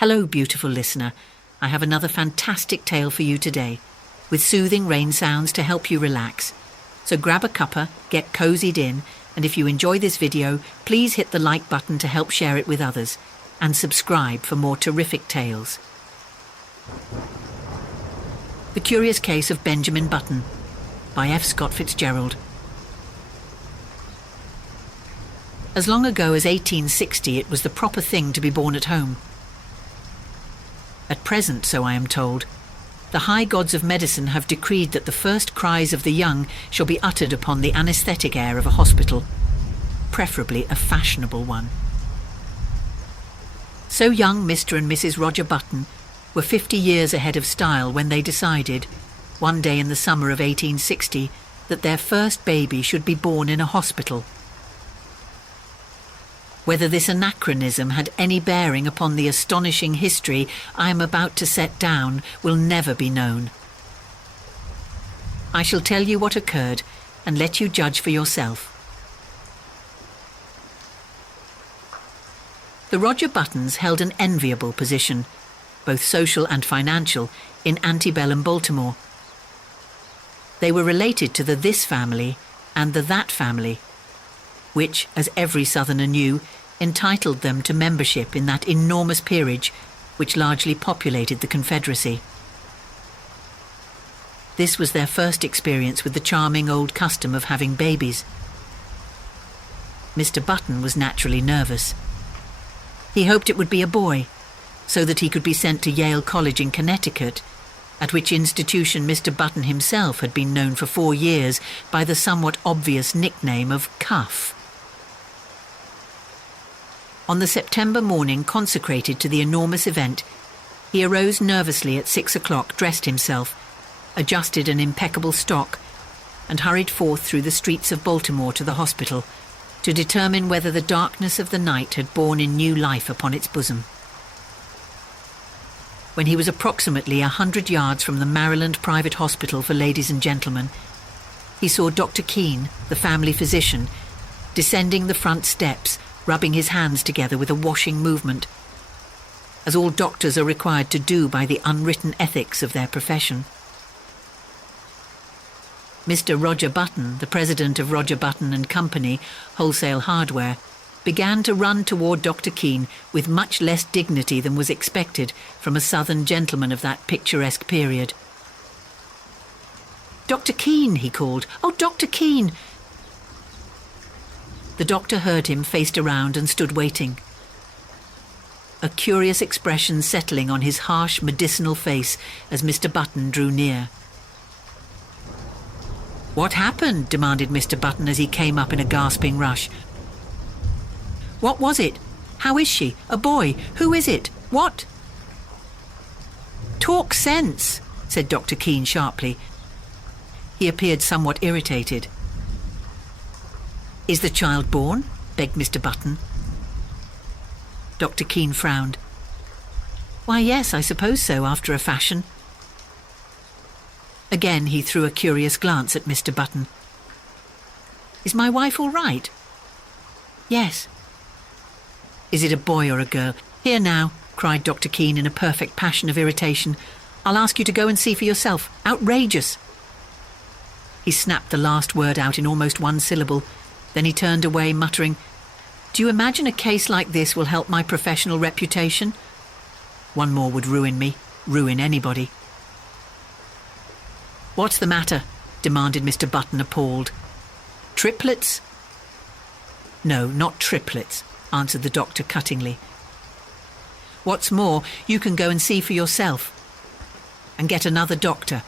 Hello, beautiful listener. I have another fantastic tale for you today, with soothing rain sounds to help you relax. So grab a cuppa, get cozied in, and if you enjoy this video, please hit the like button to help share it with others, and subscribe for more terrific tales. The Curious Case of Benjamin Button by F. Scott Fitzgerald. As long ago as 1860, it was the proper thing to be born at home. At present, so I am told, the high gods of medicine have decreed that the first cries of the young shall be uttered upon the anaesthetic air of a hospital, preferably a fashionable one. So young Mr. and Mrs. Roger Button were 50 years ahead of style when they decided, one day in the summer of 1860, that their first baby should be born in a hospital. Whether this anachronism had any bearing upon the astonishing history I am about to set down will never be known. I shall tell you what occurred and let you judge for yourself. The Roger Buttons held an enviable position, both social and financial, in antebellum Baltimore. They were related to the this family and the that family, which, as every Southerner knew, entitled them to membership in that enormous peerage which largely populated the Confederacy. This was their first experience with the charming old custom of having babies. Mr. Button was naturally nervous. He hoped it would be a boy, so that he could be sent to Yale College in Connecticut, at which institution Mr. Button himself had been known for 4 years by the somewhat obvious nickname of Cuff. On the September morning consecrated to the enormous event, he arose nervously at 6 o'clock, dressed himself, adjusted an impeccable stock, and hurried forth through the streets of Baltimore to the hospital to determine whether the darkness of the night had borne in new life upon its bosom. When he was approximately 100 yards from the Maryland Private Hospital for Ladies and Gentlemen, he saw Dr. Keene, the family physician, descending the front steps, rubbing his hands together with a washing movement, as all doctors are required to do by the unwritten ethics of their profession. Mr. Roger Button, the president of Roger Button and Company, Wholesale Hardware, began to run toward Dr. Keene with much less dignity than was expected from a Southern gentleman of that picturesque period. "Dr. Keene," he called. "Oh, Dr. Keene!" The doctor heard him, faced around and stood waiting, a curious expression settling on his harsh, medicinal face as Mr. Button drew near. "What happened?" demanded Mr. Button as he came up in a gasping rush. "What was it? How is she? A boy? Who is it? What?" "Talk sense," said Dr. Keene sharply. He appeared somewhat irritated. "Is the child born?" begged Mr. Button. Dr. Keene frowned. "Why, yes, I suppose so, after a fashion." Again he threw a curious glance at Mr. Button. "Is my wife all right?" "Yes." "Is it a boy or a girl?" "Here now," cried Dr. Keene in a perfect passion of irritation. "I'll ask you to go and see for yourself. Outrageous!" He snapped the last word out in almost one syllable. Then he turned away, muttering, "Do you imagine a case like this will help my professional reputation? One more would ruin me, ruin anybody." "What's the matter?" demanded Mr. Button, appalled. "Triplets?" "No, not triplets," answered the doctor cuttingly. "What's more, you can go and see for yourself. And get another doctor.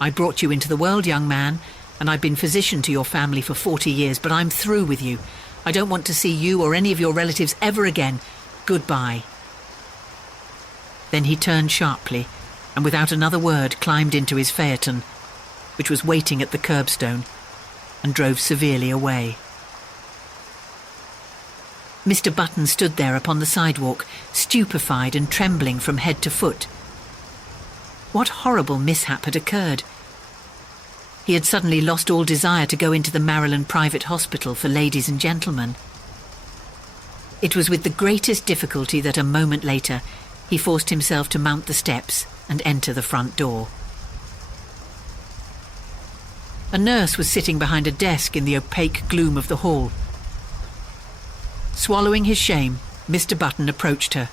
I brought you into the world, young man, and I've been physician to your family for 40 years, but I'm through with you. I don't want to see you or any of your relatives ever again. Goodbye." Then he turned sharply, and without another word climbed into his phaeton, which was waiting at the curbstone, and drove severely away. Mr. Button stood there upon the sidewalk, stupefied and trembling from head to foot. What horrible mishap had occurred? He had suddenly lost all desire to go into the Maryland Private Hospital for Ladies and Gentlemen. It was with the greatest difficulty that a moment later He forced himself to mount the steps and enter the front door. A nurse was sitting behind a desk in the opaque gloom of the hall. Swallowing his shame, Mr. Button approached her.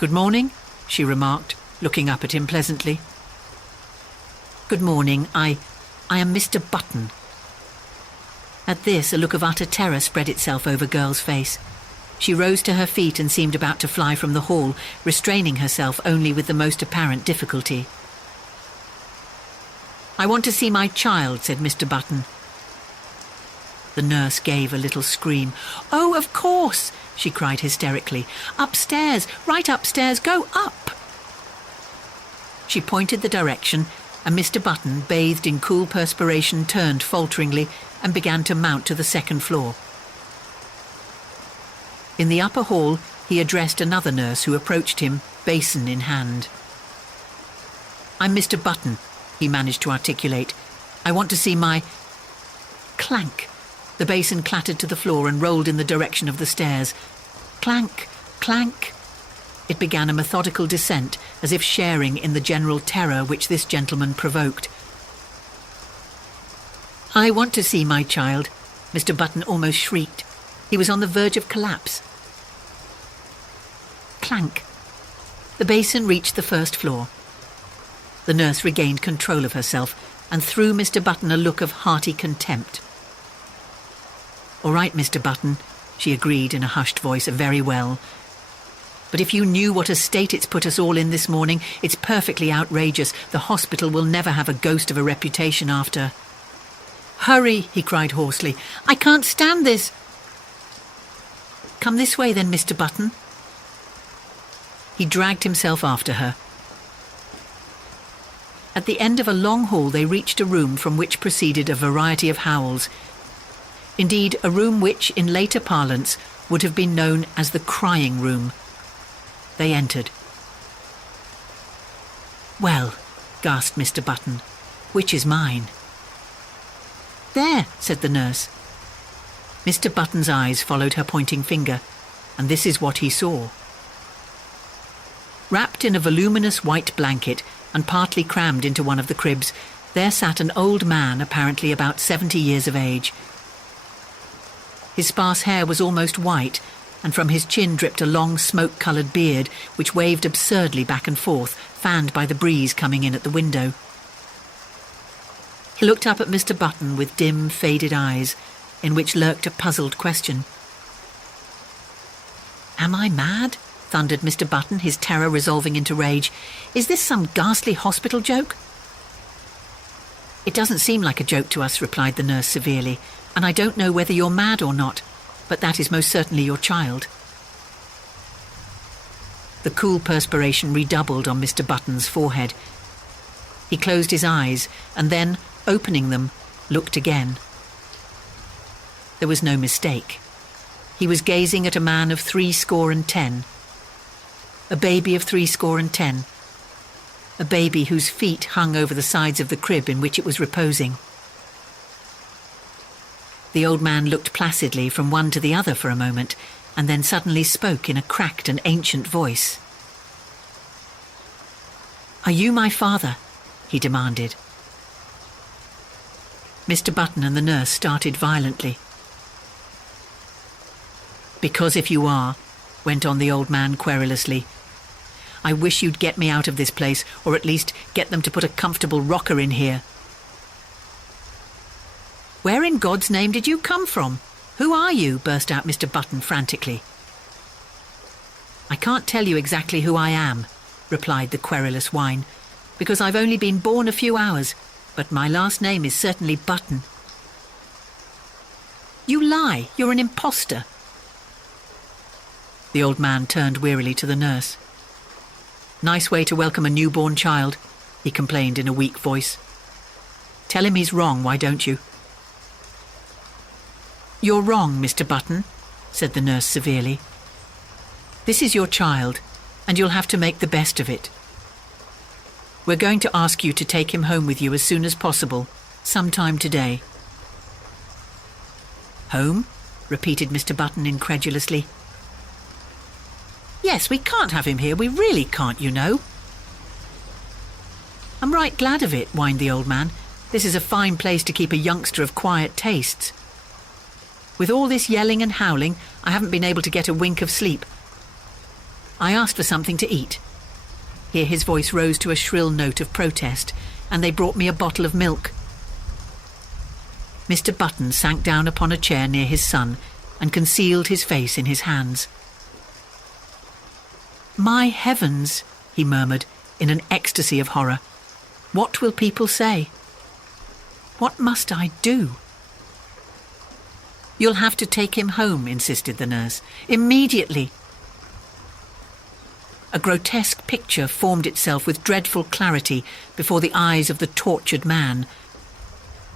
"Good morning," she remarked, looking up at him pleasantly. "Good morning. I am Mr. Button." At this, a look of utter terror spread itself over Girl's face. She rose to her feet and seemed about to fly from the hall, restraining herself only with the most apparent difficulty. "I want to see my child," said Mr. Button. The nurse gave a little scream. "Oh, of course," she cried hysterically. "Upstairs, right upstairs, go up." She pointed the direction, and Mr. Button, bathed in cool perspiration, turned falteringly and began to mount to the second floor. In the upper hall, he addressed another nurse who approached him, basin in hand. "I'm Mr. Button," he managed to articulate. "I want to see my—" Clank! The basin clattered to the floor and rolled in the direction of the stairs. Clank! Clank! It began a methodical descent, as if sharing in the general terror which this gentleman provoked. "I want to see my child," Mr. Button almost shrieked. He was on the verge of collapse. Clank! The basin reached the first floor. The nurse regained control of herself and threw Mr. Button a look of hearty contempt. "All right, Mr. Button," she agreed in a hushed voice, "very well. But if you knew what a state it's put us all in this morning, it's perfectly outrageous. The hospital will never have a ghost of a reputation after—" "Hurry," he cried hoarsely. "I can't stand this." "Come this way then, Mr. Button." He dragged himself after her. At the end of a long hall they reached a room from which proceeded a variety of howls. Indeed, a room which, in later parlance, would have been known as the crying room. They entered. "Well," gasped Mr. Button, "which is mine?" "There," said the nurse. Mr. Button's eyes followed her pointing finger, and this is what he saw. Wrapped in a voluminous white blanket and partly crammed into one of the cribs, there sat an old man, apparently about 70 years of age. His sparse hair was almost white, and from his chin dripped a long smoke-coloured beard which waved absurdly back and forth, fanned by the breeze coming in at the window. He looked up at Mr. Button with dim, faded eyes, in which lurked a puzzled question. "Am I mad?" thundered Mr. Button, his terror resolving into rage. "Is this some ghastly hospital joke?" "It doesn't seem like a joke to us," replied the nurse severely, "and I don't know whether you're mad or not, but that is most certainly your child." The cool perspiration redoubled on Mr. Button's forehead. He closed his eyes and then, opening them, looked again. There was no mistake. He was gazing at a man of 70, a baby of 70, a baby whose feet hung over the sides of the crib in which it was reposing. The old man looked placidly from one to the other for a moment, and then suddenly spoke in a cracked and ancient voice. "Are you my father?" he demanded. Mr. Button and the nurse started violently. "Because if you are," went on the old man querulously, "I wish you'd get me out of this place, or at least get them to put a comfortable rocker in here." "Where in God's name did you come from? Who are you?" burst out Mr. Button frantically. "I can't tell you exactly who I am," replied the querulous whine, "because I've only been born a few hours, but my last name is certainly Button." "You lie. You're an imposter." The old man turned wearily to the nurse. "Nice way to welcome a newborn child," he complained in a weak voice. "Tell him he's wrong, why don't you?" "You're wrong, Mr. Button," said the nurse severely. "This is your child, and you'll have to make the best of it. We're going to ask you to take him home with you as soon as possible, sometime today." "Home?" repeated Mr. Button incredulously. Yes, we can't have him here. We really can't, you know." "I'm right glad of it," whined the old man. "This is a fine place to keep a youngster of quiet tastes. With all this yelling and howling, I haven't been able to get a wink of sleep. I asked for something to eat." Here his voice rose to a shrill note of protest, "and they brought me a bottle of milk." Mr. Button sank down upon a chair near his son and concealed his face in his hands. "My heavens," he murmured in an ecstasy of horror. "What will people say? What must I do?" "You'll have to take him home," insisted the nurse. "Immediately." A grotesque picture formed itself with dreadful clarity before the eyes of the tortured man.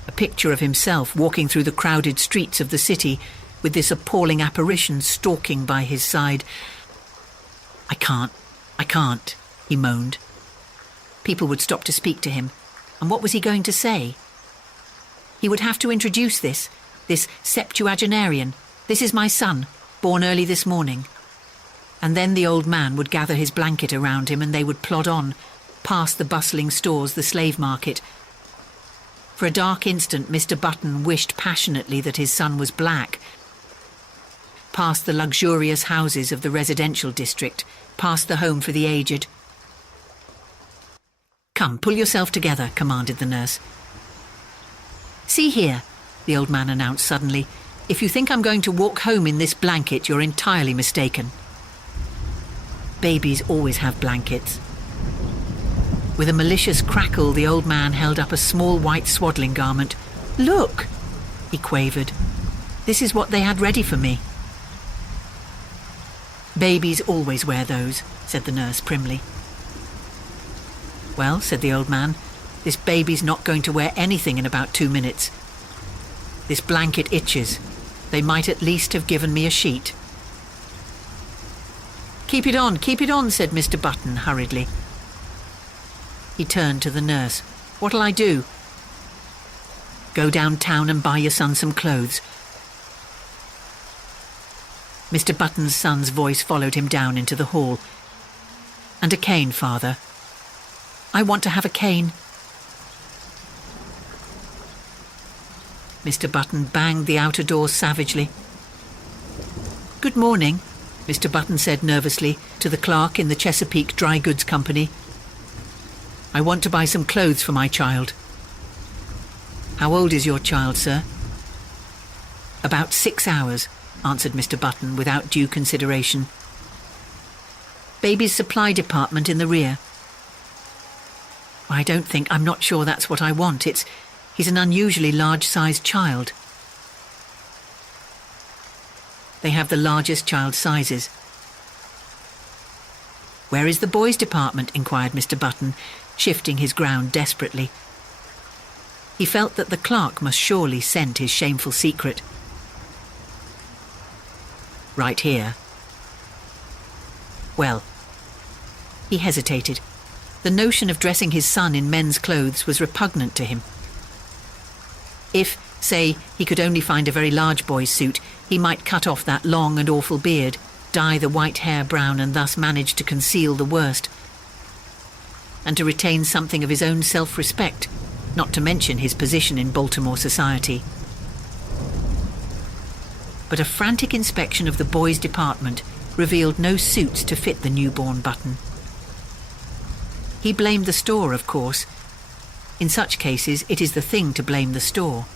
A picture of himself walking through the crowded streets of the city with this appalling apparition stalking by his side. I can't, he moaned. People would stop to speak to him, and what was he going to say? He would have to introduce this septuagenarian. "This is my son, born early this morning." And then the old man would gather his blanket around him and they would plod on, past the bustling stores, the slave market. For a dark instant, Mr. Button wished passionately that his son was black. Past the luxurious houses of the residential district, past the home for the aged. "Come, pull yourself together," commanded the nurse. "See here," the old man announced suddenly. "If you think I'm going to walk home in this blanket, you're entirely mistaken." Babies always have blankets. With a malicious crackle, the old man held up a small white swaddling garment. "Look," he quavered. "This is what they had ready for me." "Babies always wear those," said the nurse primly. "Well," said the old man, "this baby's not going to wear anything in about 2 minutes. This blanket itches. They might at least have given me a sheet." Keep it on," said Mr. Button hurriedly. He turned to the nurse. "What'll I do?" "Go downtown and buy your son some clothes." Mr. Button's son's voice followed him down into the hall. "And a cane, father." "I want to have a cane." Mr. Button banged the outer door savagely. "Good morning," Mr. Button said nervously to the clerk in the Chesapeake Dry Goods Company. "I want to buy some clothes for my child." "How old is your child, sir?" "About 6 hours," answered Mr. Button without due consideration. "Baby's supply department in the rear." I'm not sure that's what I want. He's an unusually large-sized child." "They have the largest child sizes." "Where is the boys' department?" inquired Mr. Button, shifting his ground desperately. He felt that the clerk must surely scent his shameful secret. "Right here." "Well." He hesitated. The notion of dressing his son in men's clothes was repugnant to him. If, say, he could only find a very large boy's suit, he might cut off that long and awful beard, dye the white hair brown, and thus manage to conceal the worst, and to retain something of his own self-respect, not to mention his position in Baltimore society. But a frantic inspection of the boys' department revealed no suits to fit the newborn Button. He blamed the store, of course. In such cases, it is the thing to blame the store.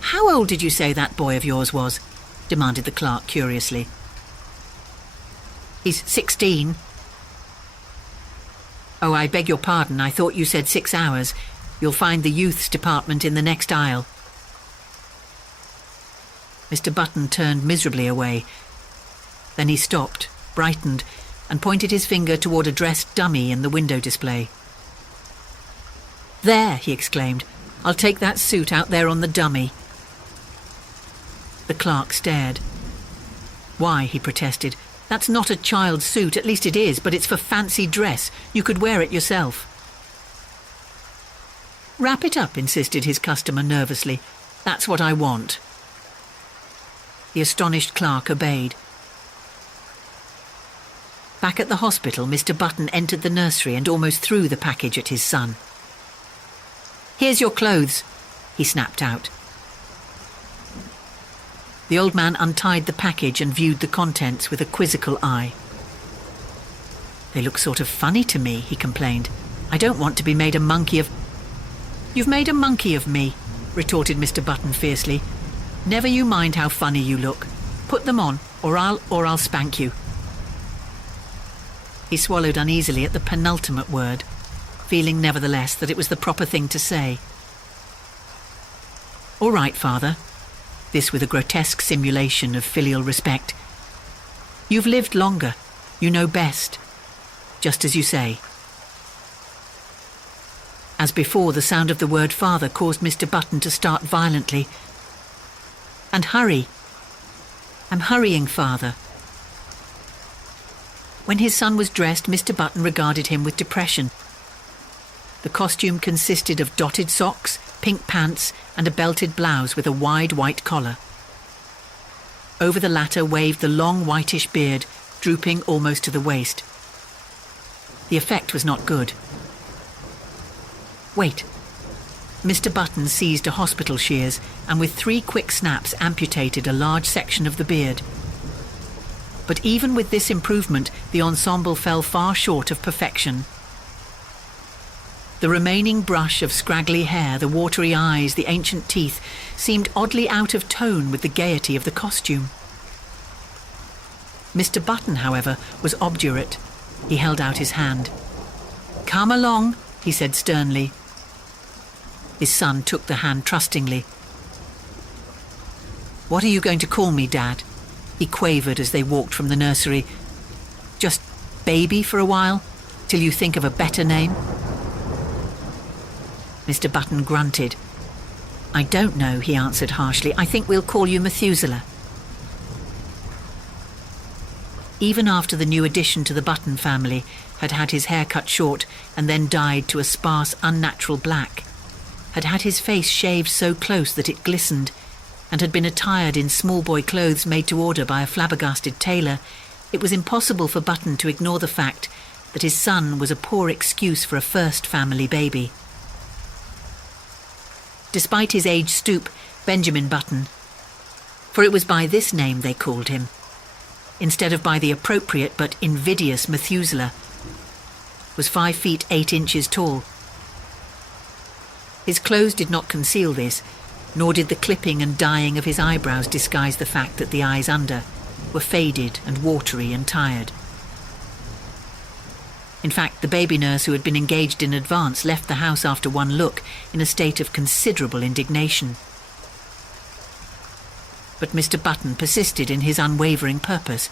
"How old did you say that boy of yours was?" demanded the clerk curiously. "He's 16. "Oh, I beg your pardon. I thought you said 6 hours. You'll find the youth's department in the next aisle." Mr. Button turned miserably away. Then he stopped, brightened, and pointed his finger toward a dressed dummy in the window display. "There," he exclaimed. "I'll take that suit out there on the dummy." The clerk stared. "Why," he protested, "that's not a child's suit. At least it is, but it's for fancy dress. You could wear it yourself." "Wrap it up," insisted his customer nervously. "That's what I want." The astonished clerk obeyed. Back at the hospital, Mr. Button entered the nursery and almost threw the package at his son. "Here's your clothes," he snapped out. The old man untied the package and viewed the contents with a quizzical eye. "They look sort of funny to me," he complained. "I don't want to be made a monkey of—" "You've made a monkey of me," retorted Mr. Button fiercely. "Never you mind how funny you look. Put them on, or I'll spank you." He swallowed uneasily at the penultimate word, feeling nevertheless that it was the proper thing to say. "All right, Father," this with a grotesque simulation of filial respect. "You've lived longer. You know best. Just as you say." As before, the sound of the word father caused Mr. Button to start violently. "And hurry. I'm hurrying, Father." When his son was dressed, Mr. Button regarded him with depression. The costume consisted of dotted socks, pink pants, and a belted blouse with a wide white collar. Over the latter waved the long whitish beard, drooping almost to the waist. The effect was not good. "Wait." Mr. Button seized a hospital shears and with 3 quick snaps amputated a large section of the beard. But even with this improvement, the ensemble fell far short of perfection. The remaining brush of scraggly hair, the watery eyes, the ancient teeth, seemed oddly out of tone with the gaiety of the costume. Mr. Button, however, was obdurate. He held out his hand. "Come along," he said sternly. His son took the hand trustingly. "What are you going to call me, Dad?" he quavered as they walked from the nursery. "Just baby for a while, till you think of a better name?" Mr. Button grunted. "I don't know," he answered harshly. "I think we'll call you Methuselah." Even after the new addition to the Button family had had his hair cut short and then dyed to a sparse, unnatural black, had had his face shaved so close that it glistened, and had been attired in small boy clothes made to order by a flabbergasted tailor, it was impossible for Button to ignore the fact that his son was a poor excuse for a first family baby. Despite his age stoop, Benjamin Button, for it was by this name they called him, instead of by the appropriate but invidious Methuselah, was 5 feet 8 inches tall. His clothes did not conceal this, nor did the clipping and dyeing of his eyebrows disguise the fact that the eyes under were faded and watery and tired. In fact, the baby nurse who had been engaged in advance left the house after one look in a state of considerable indignation. But Mr. Button persisted in his unwavering purpose.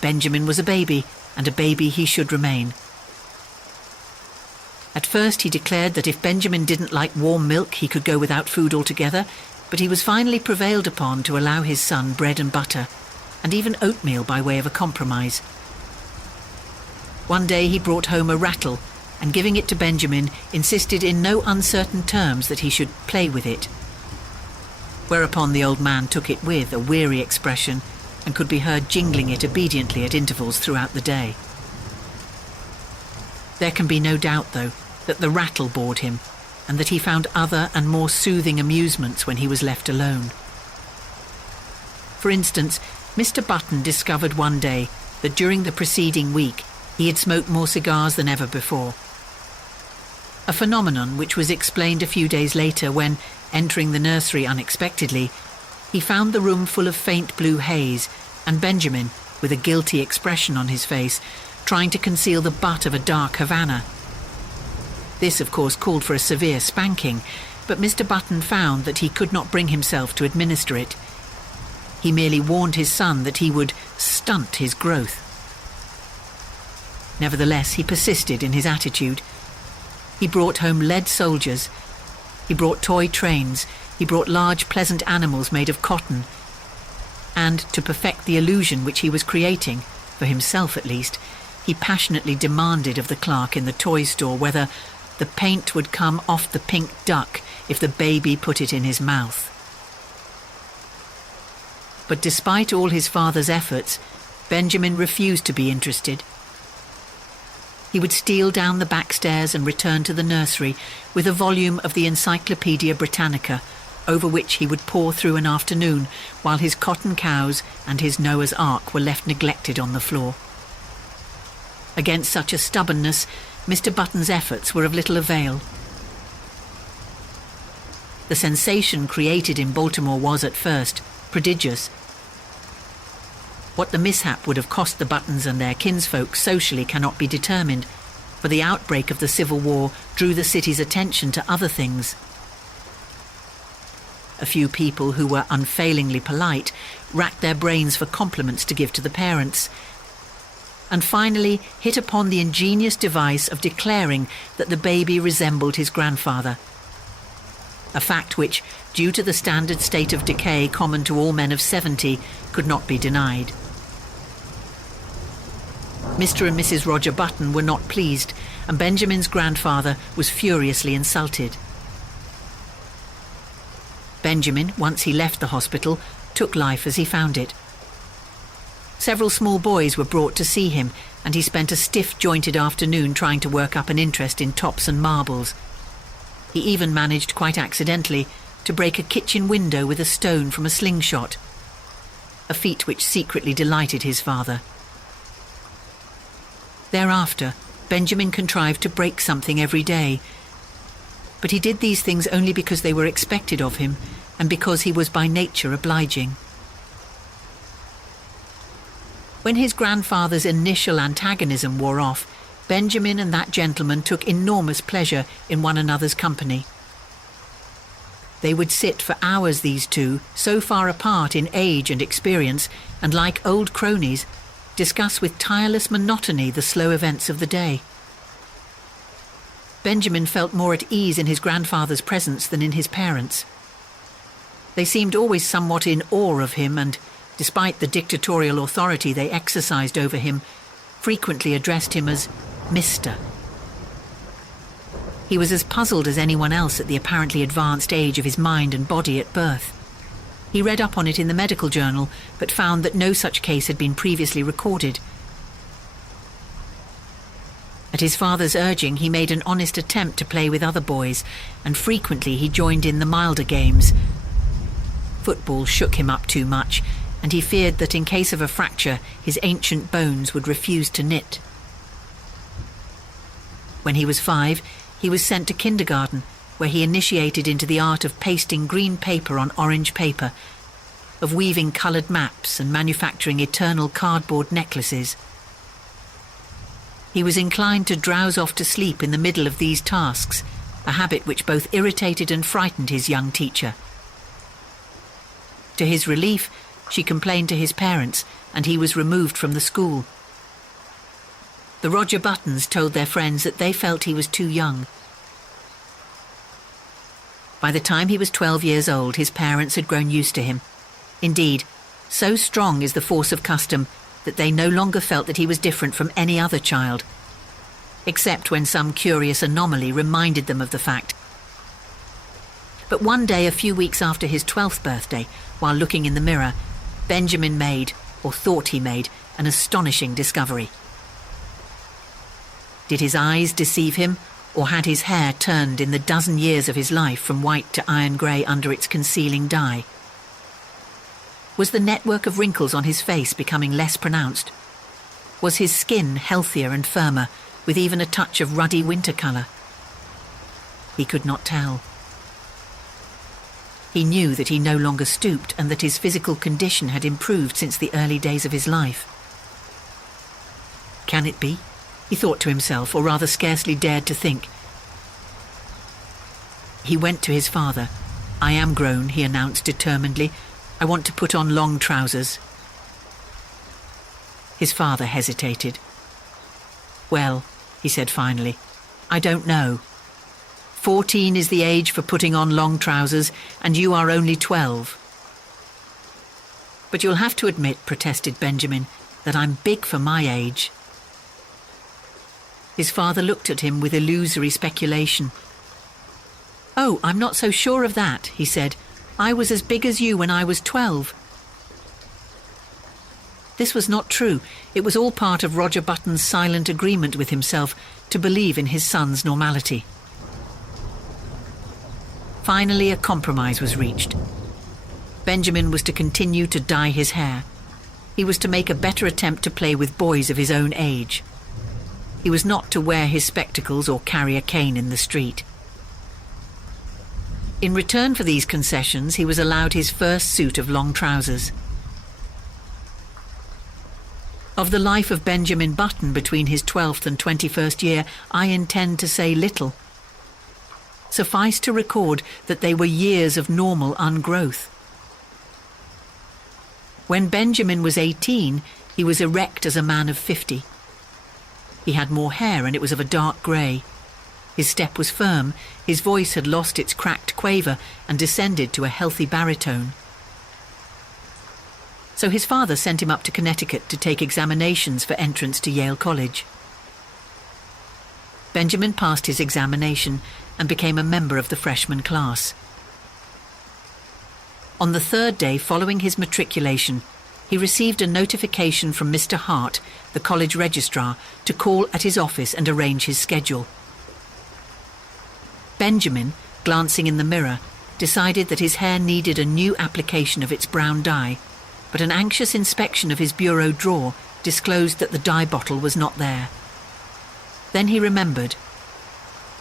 Benjamin was a baby, and a baby he should remain. At first he declared that if Benjamin didn't like warm milk, he could go without food altogether, but he was finally prevailed upon to allow his son bread and butter, and even oatmeal by way of a compromise. One day he brought home a rattle, and giving it to Benjamin, insisted in no uncertain terms that he should play with it. Whereupon the old man took it with a weary expression, and could be heard jingling it obediently at intervals throughout the day. There can be no doubt, though, that the rattle bored him, and that he found other and more soothing amusements when he was left alone. For instance, Mr. Button discovered one day that during the preceding week he had smoked more cigars than ever before. A phenomenon which was explained a few days later when, entering the nursery unexpectedly, he found the room full of faint blue haze, and Benjamin, with a guilty expression on his face, trying to conceal the butt of a dark Havana. This, of course, called for a severe spanking, but Mr. Button found that he could not bring himself to administer it. He merely warned his son that he would stunt his growth. Nevertheless, he persisted in his attitude. He brought home lead soldiers. He brought toy trains. He brought large, pleasant animals made of cotton. And, to perfect the illusion which he was creating, for himself at least, he passionately demanded of the clerk in the toy store whether the paint would come off the pink duck if the baby put it in his mouth. But despite all his father's efforts, Benjamin refused to be interested. He would steal down the back stairs and return to the nursery with a volume of the Encyclopaedia Britannica, over which he would pore through an afternoon while his cotton cows and his Noah's Ark were left neglected on the floor. Against such a stubbornness, Mr. Button's efforts were of little avail. The sensation created in Baltimore was, at first, prodigious. What the mishap would have cost the Buttons and their kinsfolk socially cannot be determined, for the outbreak of the Civil War drew the city's attention to other things. A few people who were unfailingly polite racked their brains for compliments to give to the parents, and finally hit upon the ingenious device of declaring that the baby resembled his grandfather, a fact which, due to the standard state of decay common to all men of 70, could not be denied. Mr. and Mrs. Roger Button were not pleased, and Benjamin's grandfather was furiously insulted. Benjamin, once he left the hospital, took life as he found it. Several small boys were brought to see him, and he spent a stiff-jointed afternoon trying to work up an interest in tops and marbles. He even managed, quite accidentally, to break a kitchen window with a stone from a slingshot, a feat which secretly delighted his father. Thereafter, Benjamin contrived to break something every day, but he did these things only because they were expected of him and because he was by nature obliging. When his grandfather's initial antagonism wore off, Benjamin and that gentleman took enormous pleasure in one another's company. They would sit for hours, these two, so far apart in age and experience, and like old cronies, discuss with tireless monotony the slow events of the day. Benjamin felt more at ease in his grandfather's presence than in his parents'. They seemed always somewhat in awe of him and, despite the dictatorial authority they exercised over him, frequently addressed him as Mr. He was as puzzled as anyone else at the apparently advanced age of his mind and body at birth. He read up on it in the medical journal, but found that no such case had been previously recorded. At his father's urging, he made an honest attempt to play with other boys, and frequently he joined in the milder games. Football shook him up too much, and he feared that in case of a fracture, his ancient bones would refuse to knit. When he was 5, he was sent to kindergarten, where he initiated into the art of pasting green paper on orange paper, of weaving coloured maps and manufacturing eternal cardboard necklaces. He was inclined to drowse off to sleep in the middle of these tasks, a habit which both irritated and frightened his young teacher. To his relief, she complained to his parents, and he was removed from the school. The Roger Buttons told their friends that they felt he was too young. By the time he was 12 years old, his parents had grown used to him. Indeed, so strong is the force of custom that they no longer felt that he was different from any other child, except when some curious anomaly reminded them of the fact. But one day, a few weeks after his 12th birthday, while looking in the mirror, Benjamin made, or thought he made, an astonishing discovery. Did his eyes deceive him, or had his hair turned in the dozen years of his life from white to iron grey under its concealing dye? Was the network of wrinkles on his face becoming less pronounced? Was his skin healthier and firmer, with even a touch of ruddy winter colour? He could not tell. He knew that he no longer stooped and that his physical condition had improved since the early days of his life. Can it be? He thought to himself, or rather scarcely dared to think. He went to his father. "I am grown," he announced determinedly. "I want to put on long trousers." His father hesitated. "Well," he said finally, "I don't know. 14 is the age for putting on long trousers, and you are only 12. "But you'll have to admit," protested Benjamin, "that I'm big for my age." His father looked at him with illusory speculation. "Oh, I'm not so sure of that," he said. "I was as big as you when I was 12. This was not true. It was all part of Roger Button's silent agreement with himself to believe in his son's normality. Finally, a compromise was reached. Benjamin was to continue to dye his hair. He was to make a better attempt to play with boys of his own age. He was not to wear his spectacles or carry a cane in the street. In return for these concessions, he was allowed his first suit of long trousers. Of the life of Benjamin Button between his 12th and 21st year, I intend to say little. Suffice to record that they were years of normal ungrowth. When Benjamin was 18, he was erect as a man of 50. He had more hair and it was of a dark grey. His step was firm, his voice had lost its cracked quaver and descended to a healthy baritone. So his father sent him up to Connecticut to take examinations for entrance to Yale College. Benjamin passed his examination and became a member of the freshman class. On the third day following his matriculation, he received a notification from Mr. Hart, the college registrar, to call at his office and arrange his schedule. Benjamin, glancing in the mirror, decided that his hair needed a new application of its brown dye, but an anxious inspection of his bureau drawer disclosed that the dye bottle was not there. Then he remembered.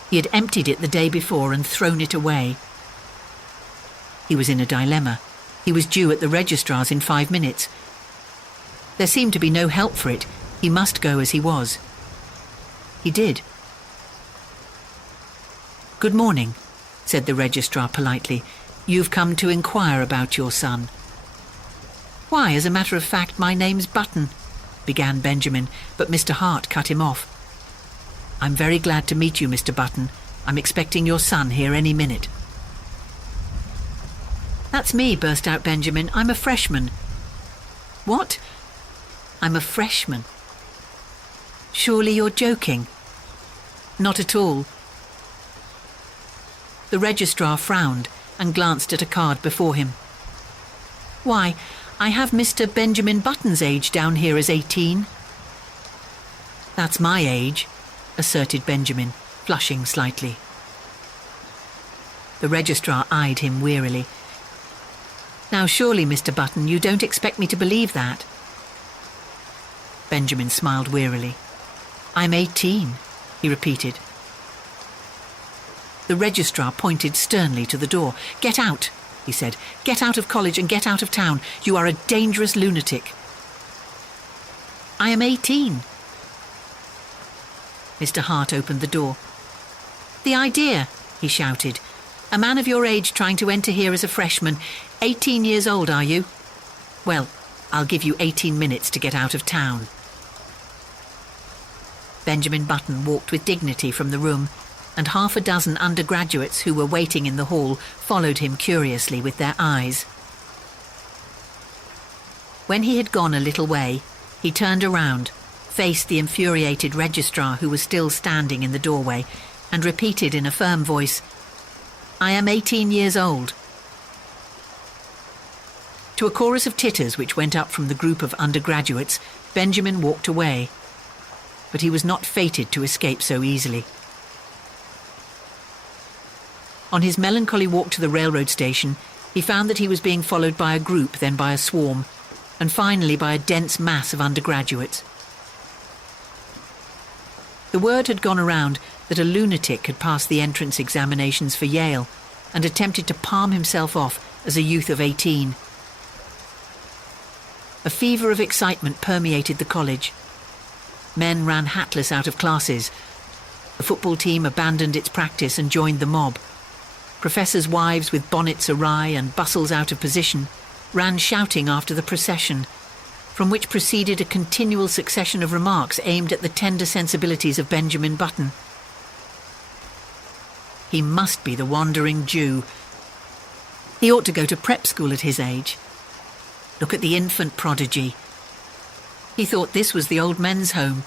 He had emptied it the day before and thrown it away. He was in a dilemma. He was due at the registrar's in 5 minutes. There seemed to be no help for it. He must go as he was. He did. "Good morning," said the registrar politely. "You've come to inquire about your son." "Why, as a matter of fact, my name's Button," began Benjamin, but Mr. Hart cut him off. "I'm very glad to meet you, Mr. Button. I'm expecting your son here any minute." "That's me," burst out Benjamin. "I'm a freshman." "What?" "I'm a freshman." "Surely you're joking." "Not at all." The registrar frowned and glanced at a card before him. "Why, I have Mr. Benjamin Button's age down here as 18. "That's my age," asserted Benjamin, flushing slightly. The registrar eyed him wearily. "Now surely, Mr. Button, you don't expect me to believe that?" Benjamin smiled wearily. "I'm 18, he repeated. The registrar pointed sternly to the door. "Get out," he said. "Get out of college and get out of town. You are a dangerous lunatic." "I am 18. Mr. Hart opened the door. "The idea," he shouted. "A man of your age trying to enter here as a freshman. 18 years old, are you? Well, I'll give you 18 minutes to get out of town." Benjamin Button walked with dignity from the room, and half a dozen undergraduates who were waiting in the hall followed him curiously with their eyes. When he had gone a little way, he turned around, faced the infuriated registrar who was still standing in the doorway, and repeated in a firm voice, "I am 18 years old." To a chorus of titters which went up from the group of undergraduates, Benjamin walked away. But he was not fated to escape so easily. On his melancholy walk to the railroad station, he found that he was being followed by a group, then by a swarm, and finally by a dense mass of undergraduates. The word had gone around that a lunatic had passed the entrance examinations for Yale and attempted to palm himself off as a youth of 18. A fever of excitement permeated the college. Men ran hatless out of classes. The football team abandoned its practice and joined the mob. Professors' wives with bonnets awry and bustles out of position ran shouting after the procession, from which proceeded a continual succession of remarks aimed at the tender sensibilities of Benjamin Button. He must be the wandering Jew. He ought to go to prep school at his age. Look at the infant prodigy. He thought this was the old men's home.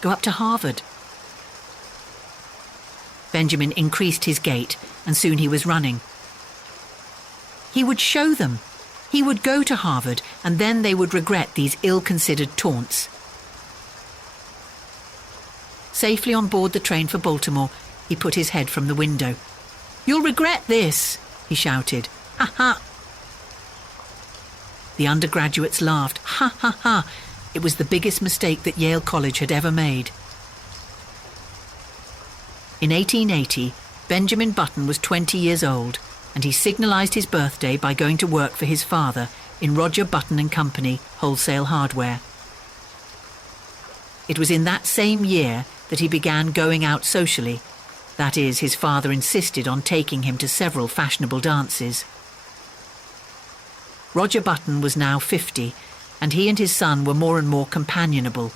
Go up to Harvard. Benjamin increased his gait, and soon he was running. He would show them. He would go to Harvard, and then they would regret these ill-considered taunts. Safely on board the train for Baltimore, he put his head from the window. "You'll regret this," he shouted. "Ha ha!" The undergraduates laughed. Ha ha ha! It was the biggest mistake that Yale College had ever made. In 1880, Benjamin Button was 20 years old, and he signalised his birthday by going to work for his father in Roger Button and Company, wholesale hardware. It was in that same year that he began going out socially. That is, his father insisted on taking him to several fashionable dances. Roger Button was now 50, and he and his son were more and more companionable.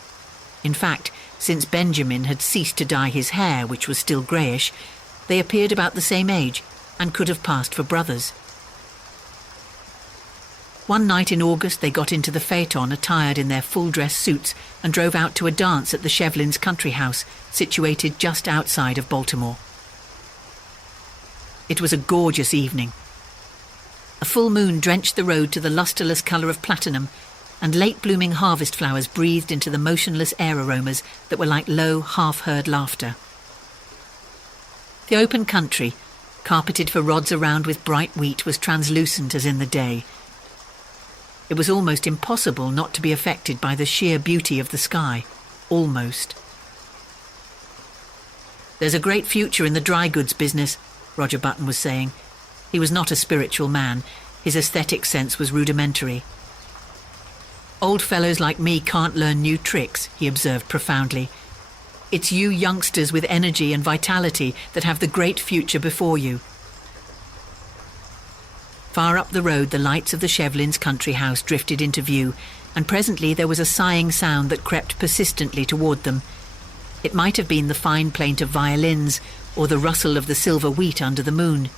In fact, since Benjamin had ceased to dye his hair, which was still greyish, they appeared about the same age and could have passed for brothers. One night in August they got into the phaeton attired in their full-dress suits and drove out to a dance at the Shevlins' country house, situated just outside of Baltimore. It was a gorgeous evening. A full moon drenched the road to the lustreless colour of platinum, and late-blooming harvest flowers breathed into the motionless air aromas that were like low, half-heard laughter. The open country, carpeted for rods around with bright wheat, was translucent as in the day. It was almost impossible not to be affected by the sheer beauty of the sky. Almost. "There's a great future in the dry goods business," Roger Button was saying. He was not a spiritual man. His aesthetic sense was rudimentary. "Old fellows like me can't learn new tricks," he observed profoundly. "It's you youngsters with energy and vitality that have the great future before you." Far up the road, the lights of the Shevlins' country house drifted into view, and presently there was a sighing sound that crept persistently toward them. It might have been the fine plaint of violins or the rustle of the silver wheat under the moon.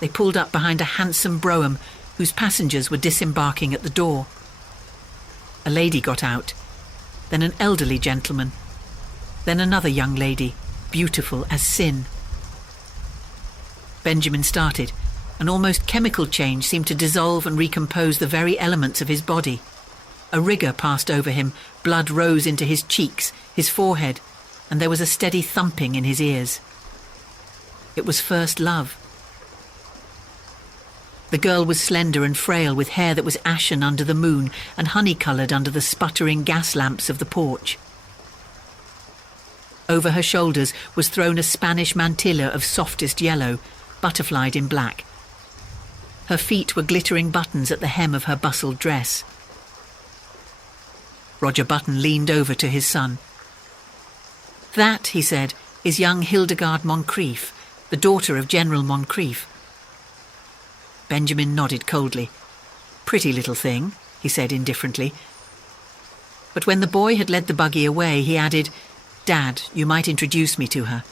They pulled up behind a handsome brougham whose passengers were disembarking at the door. A lady got out, then an elderly gentleman, then another young lady, beautiful as sin. Benjamin started. An almost chemical change seemed to dissolve and recompose the very elements of his body. A rigour passed over him, blood rose into his cheeks, his forehead, and there was a steady thumping in his ears. It was first love. The girl was slender and frail, with hair that was ashen under the moon and honey-coloured under the sputtering gas lamps of the porch. Over her shoulders was thrown a Spanish mantilla of softest yellow, butterflied in black. Her feet were glittering buttons at the hem of her bustled dress. Roger Button leaned over to his son. "That," he said, "is young Hildegard Moncrief, the daughter of General Moncrief." Benjamin nodded coldly. "Pretty little thing," he said indifferently. But when the boy had led the buggy away, he added, "Dad, you might introduce me to her."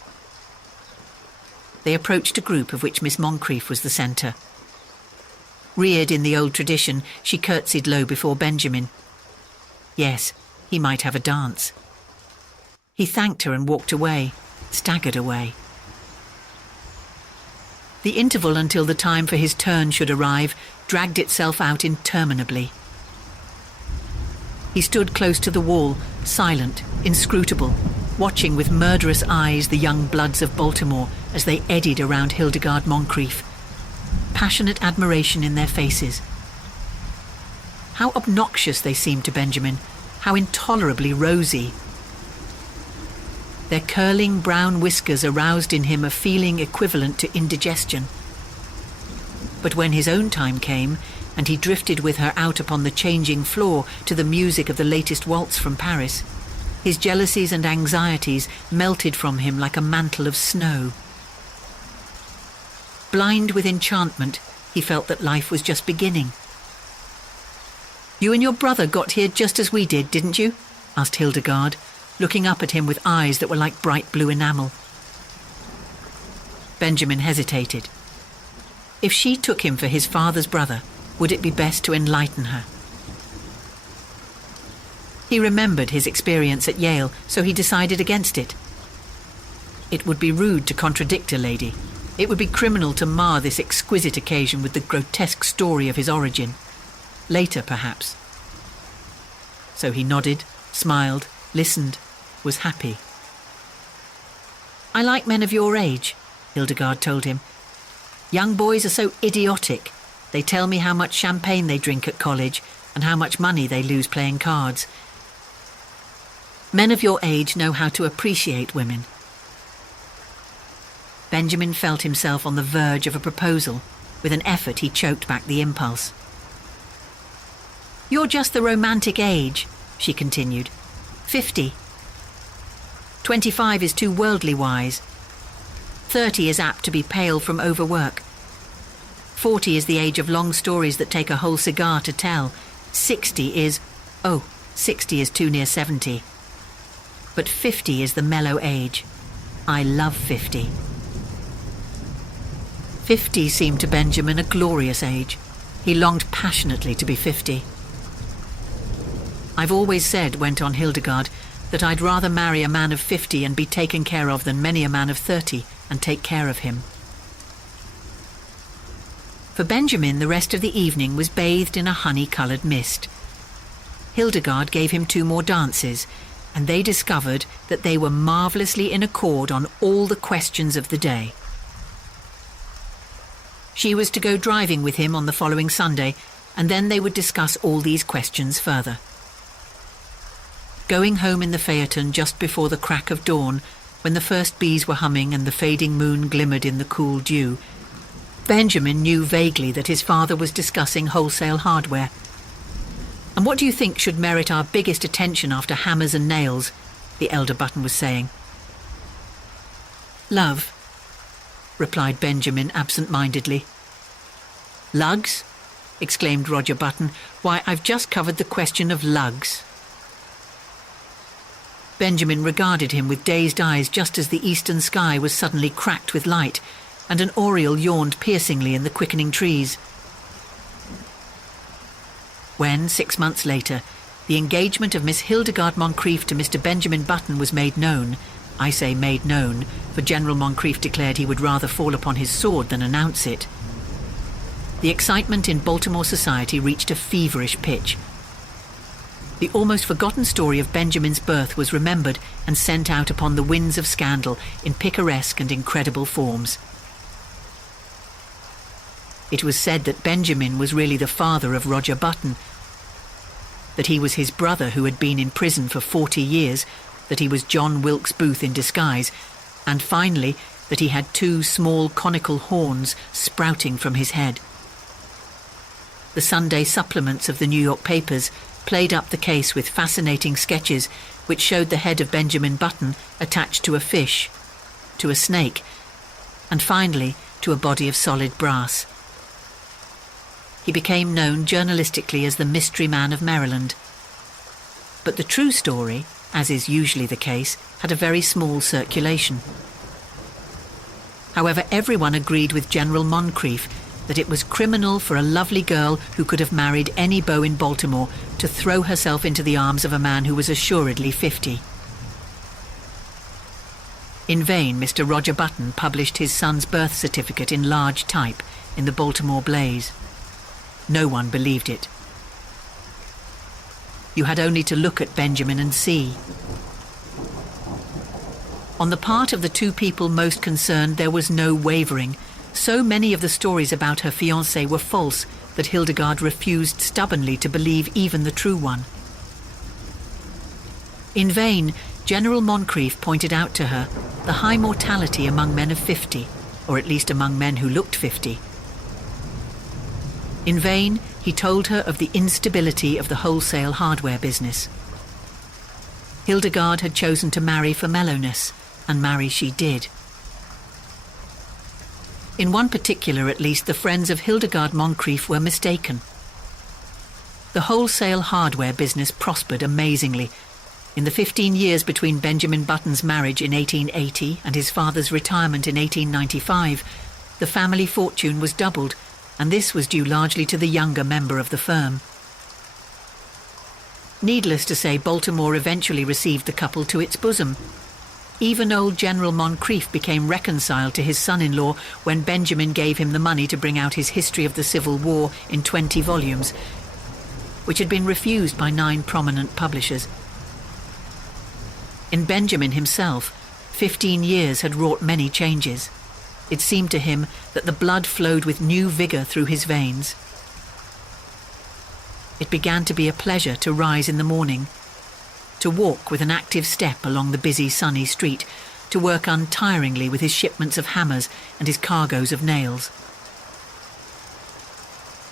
They approached a group of which Miss Moncrief was the centre. Reared in the old tradition, she curtsied low before Benjamin. Yes, he might have a dance. He thanked her and walked away, staggered away. The interval until the time for his turn should arrive dragged itself out interminably. He stood close to the wall, silent, inscrutable, watching with murderous eyes the young bloods of Baltimore as they eddied around Hildegard Moncrief, passionate admiration in their faces. How obnoxious they seemed to Benjamin, how intolerably rosy. Their curling brown whiskers aroused in him a feeling equivalent to indigestion. But when his own time came, and he drifted with her out upon the changing floor to the music of the latest waltz from Paris, his jealousies and anxieties melted from him like a mantle of snow. Blind with enchantment, he felt that life was just beginning. "You and your brother got here just as we did, didn't you?" asked Hildegard, looking up at him with eyes that were like bright blue enamel. Benjamin hesitated. If she took him for his father's brother, would it be best to enlighten her? He remembered his experience at Yale, so he decided against it. It would be rude to contradict a lady. It would be criminal to mar this exquisite occasion with the grotesque story of his origin. Later, perhaps. So he nodded, smiled, listened, was happy. "I like men of your age," Hildegard told him. "Young boys are so idiotic. They tell me how much champagne they drink at college and how much money they lose playing cards. Men of your age know how to appreciate women." Benjamin felt himself on the verge of a proposal. With an effort, he choked back the impulse. "You're just the romantic age," she continued. 50. 25 is too worldly wise. 30 is apt to be pale from overwork. 40 is the age of long stories that take a whole cigar to tell. 60 is 60 is too near 70. But 50 is the mellow age. I love 50. 50 seemed to Benjamin a glorious age. He longed passionately to be 50. "I've always said," went on Hildegard, "that I'd rather marry a man of 50 and be taken care of than many a man of 30 and take care of him." For Benjamin, the rest of the evening was bathed in a honey-coloured mist. Hildegard gave him 2 more dances, and they discovered that they were marvellously in accord on all the questions of the day. She was to go driving with him on the following Sunday, and then they would discuss all these questions further. Going home in the phaeton just before the crack of dawn, when the first bees were humming and the fading moon glimmered in the cool dew, Benjamin knew vaguely that his father was discussing wholesale hardware. "And what do you think should merit our biggest attention after hammers and nails?" the elder Button was saying. "Love," replied Benjamin absent-mindedly. "Lugs?" exclaimed Roger Button. "Why, I've just covered the question of lugs." Benjamin regarded him with dazed eyes just as the eastern sky was suddenly cracked with light, and an oriole yawned piercingly in the quickening trees. When, 6 months later, the engagement of Miss Hildegard Moncrief to Mr. Benjamin Button was made known, I say made known, for General Moncrief declared he would rather fall upon his sword than announce it, the excitement in Baltimore society reached a feverish pitch. The almost forgotten story of Benjamin's birth was remembered and sent out upon the winds of scandal in picaresque and incredible forms. It was said that Benjamin was really the father of Roger Button, that he was his brother who had been in prison for 40 years, that he was John Wilkes Booth in disguise, and finally that he had 2 small conical horns sprouting from his head. The Sunday supplements of the New York papers played up the case with fascinating sketches which showed the head of Benjamin Button attached to a fish, to a snake, and finally to a body of solid brass. He became known journalistically as the Mystery Man of Maryland. But the true story, as is usually the case, had a very small circulation. However, everyone agreed with General Moncrief that it was criminal for a lovely girl who could have married any beau in Baltimore to throw herself into the arms of a man who was assuredly 50. In vain, Mr. Roger Button published his son's birth certificate in large type in the Baltimore Blaze. No one believed it. You had only to look at Benjamin and see. On the part of the 2 people most concerned, there was no wavering. So many of the stories about her fiancé were false that Hildegard refused stubbornly to believe even the true one. In vain, General Moncrief pointed out to her the high mortality among men of 50, or at least among men who looked 50. In vain, he told her of the instability of the wholesale hardware business. Hildegard had chosen to marry for mellowness, and marry she did. In one particular, at least, the friends of Hildegard Moncrief were mistaken. The wholesale hardware business prospered amazingly. In the 15 years between Benjamin Button's marriage in 1880 and his father's retirement in 1895, the family fortune was doubled, and this was due largely to the younger member of the firm. Needless to say, Baltimore eventually received the couple to its bosom. Even old General Moncrief became reconciled to his son-in-law when Benjamin gave him the money to bring out his History of the Civil War in 20 volumes, which had been refused by 9 prominent publishers. In Benjamin himself, 15 years had wrought many changes. It seemed to him that the blood flowed with new vigour through his veins. It began to be a pleasure to rise in the morning, to walk with an active step along the busy sunny street, to work untiringly with his shipments of hammers and his cargoes of nails.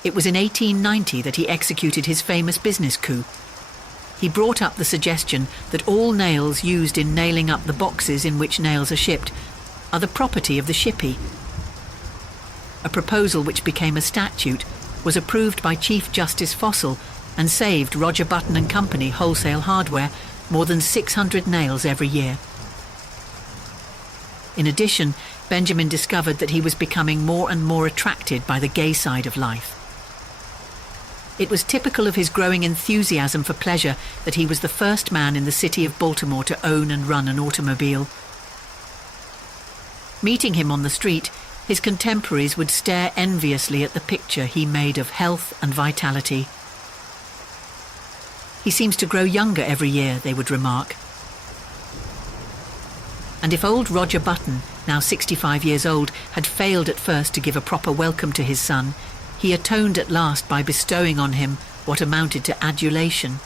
It was in 1890 that he executed his famous business coup. He brought up the suggestion that all nails used in nailing up the boxes in which nails are shipped are the property of the shippee. A proposal which became a statute was approved by Chief Justice Fossell and saved Roger Button and Company Wholesale Hardware more than 600 nails every year. In addition, Benjamin discovered that he was becoming more and more attracted by the gay side of life. It was typical of his growing enthusiasm for pleasure that he was the first man in the city of Baltimore to own and run an automobile. Meeting him on the street, his contemporaries would stare enviously at the picture he made of health and vitality. "He seems to grow younger every year," they would remark. And if old Roger Button, now 65 years old, had failed at first to give a proper welcome to his son, he atoned at last by bestowing on him what amounted to adulation.